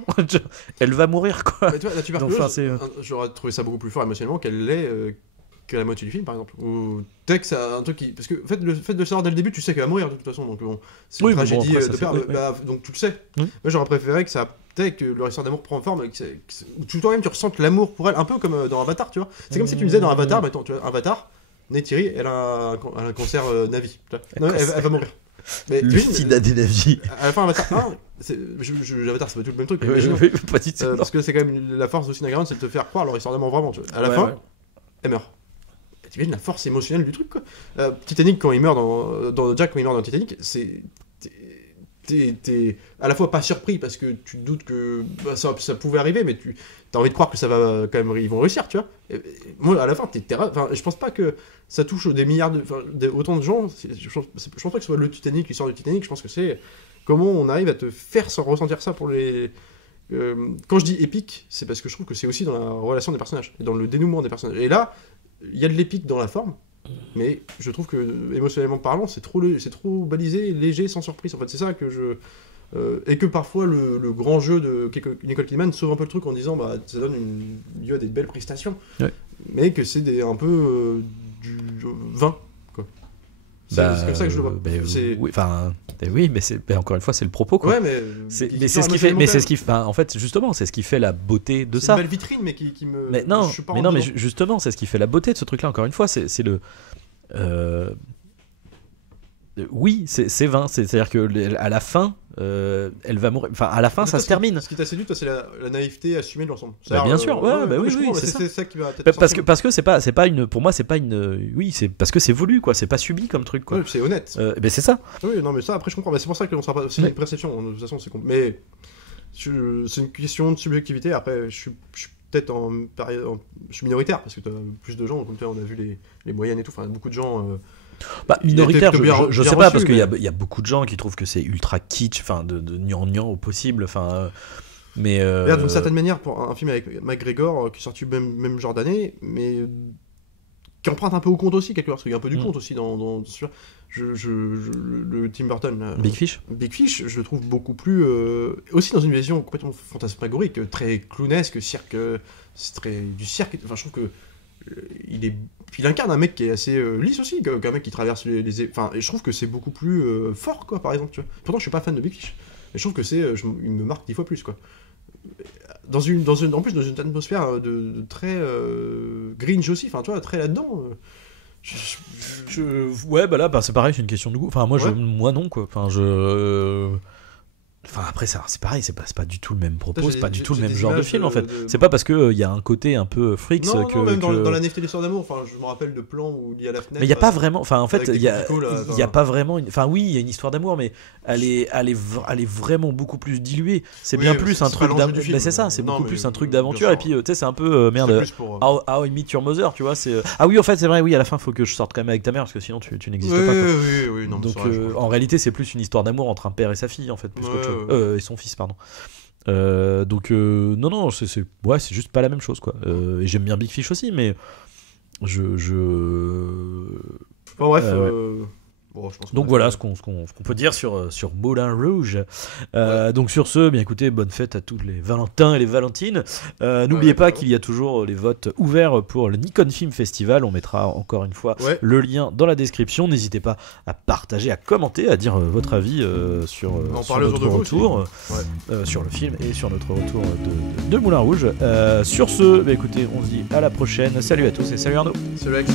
Elle va mourir, quoi. Mais tu vois, la tuberculose, j'aurais trouvé ça beaucoup plus fort émotionnellement qu'elle l'est que la moitié du film, par exemple. Ou peut-être que c'est un truc qui. Parce que le fait de le savoir dès le début, tu sais qu'elle va mourir de toute façon. Donc bon, c'est une tragédie de père. Donc tu le sais. Moi j'aurais préféré que ça. Peut-être que leur histoire d'amour prend forme, où toi-même tu ressentes l'amour pour elle, un peu comme dans Avatar, tu vois. C'est comme si tu me disais dans Avatar, mettons, tu vois, Avatar, Neytiri, elle a un cancer Navi. Non, elle va mourir. Mais le sida des navis. À la fin, Avatar 1, Avatar, c'est pas tout le même truc. Pas du tout. Parce que c'est quand même la force aussi d'Ingarand, c'est de te faire croire leur histoire d'amour vraiment. Tu vois. À la fin, elle meurt. T'imagines la force émotionnelle du truc, quoi. Titanic, quand il meurt dans Jack, quand il meurt dans Titanic, t'es à la fois pas surpris parce que tu te doutes que ça pouvait arriver, mais t'as envie de croire que ça va quand même, ils vont réussir, tu vois. Moi, à la fin, je pense pas que ça touche des milliards autant de gens. Je pense pas que ce soit le Titanic, l'histoire du Titanic. Je pense que c'est comment on arrive à te faire ressentir ça pour les. Quand je dis épique, c'est parce que je trouve que c'est aussi dans la relation des personnages et dans le dénouement des personnages. Et là, il y a de l'épique dans la forme. Mais je trouve que, émotionnellement parlant, c'est trop balisé, léger, sans surprise. En fait, c'est ça que et que parfois, le grand jeu de Nicole Kidman sauve un peu le truc en disant bah, ça donne lieu à des belles prestations. Ouais. Mais que c'est un peu du vin, quoi. C'est comme ça que je le vois. Oui, mais encore une fois, c'est le propos, quoi. Ouais, mais c'est ce qui fait. Mais c'est ce qui fait. En fait, justement, c'est ce qui fait la beauté de ça. C'est une belle vitrine, mais qui me. Mais non, mais justement, c'est ce qui fait la beauté de ce truc-là. Encore une fois, c'est le. Oui, c'est vain. C'est-à-dire que à la fin, elle va mourir. Enfin, à la fin, ça se termine. Ce qui t'a séduit, toi, c'est la naïveté assumée de l'ensemble. Bien sûr, oui, c'est ça qui va peut-être parce que c'est pas une. Pour moi, c'est pas une. Oui, c'est parce que c'est voulu, quoi. C'est pas subi comme truc, quoi. Ouais, c'est honnête. C'est ça. Oui, non, mais ça, après, je comprends. C'est pour ça que c'est une perception. De toute façon, c'est mais c'est une question de subjectivité. Après, je suis peut-être je suis minoritaire parce que t'as plus de gens. Comme tu vois, on a vu les moyennes et tout. Enfin, beaucoup de gens. Minoritaire, je sais pas, parce qu'il mais... y a beaucoup de gens qui trouvent que c'est ultra kitsch, enfin de gnangnan au possible, enfin. Mais regarde, d'une certaine manière, pour un film avec McGregor qui est sorti même genre d'année, mais qui emprunte un peu au conte aussi quelque part, parce qu'il y a un peu du conte aussi dans celui-là. Le Tim Burton, Big Fish, je le trouve beaucoup plus aussi dans une vision complètement fantasmagorique, très clownesque, cirque, c'est très du cirque. Enfin, je trouve que il incarne un mec qui est assez lisse aussi, qu'un mec qui traverse enfin, et je trouve que c'est beaucoup plus fort, quoi, par exemple, tu vois. Pourtant, je suis pas fan de Big Fish, mais je trouve que il me marque 10 fois plus, quoi. En plus, dans une atmosphère de très Grinch aussi, enfin, tu vois, très là-dedans. Ouais, bah là, c'est pareil, c'est une question de goût. Enfin, moi non, quoi. Enfin, après, c'est pareil, c'est pas du tout le même propos, c'est pas du tout le même genre de film, en fait. C'est pas parce qu'il y a un côté un peu freaks que... même dans la naïveté de l'histoire d'amour, enfin, je me rappelle de plans où il y a la fenêtre... Mais il y a pas vraiment... Enfin, en fait, il y a pas vraiment... Enfin, oui, il y a une histoire d'amour, mais elle est vraiment beaucoup plus diluée. C'est bien plus un truc d'aventure. Mais c'est ça, c'est beaucoup plus un truc d'aventure, et puis, tu sais, c'est un peu... merde, How I Met Your Mother, tu vois, c'est... Ah oui, en fait, c'est vrai, oui, à la fin, faut que je sorte quand même avec ta mère, parce que sinon, tu n'existes pas, quoi. Oui, non, donc, en réalité, c'est plus une histoire d'amour entre un père et sa fille, en fait, plus qu'autre chose. Et son fils, pardon. Non, c'est juste pas la même chose, quoi. Et j'aime bien Big Fish aussi, mais Bon, bref. Bon, je pense donc voilà ce qu'on peut dire sur Moulin Rouge. Donc sur ce, bien écoutez, bonne fête à tous les Valentins et les Valentines. N'oubliez pas qu'il y a toujours les votes ouverts pour le Nikon Film Festival. On mettra encore une fois le lien dans la description. N'hésitez pas à partager, à commenter, à dire votre avis sur notre retour sur le film et sur notre retour de Moulin Rouge. Sur ce, écoutez, on se dit à la prochaine. Salut à tous et salut Arnaud. Salut Alex.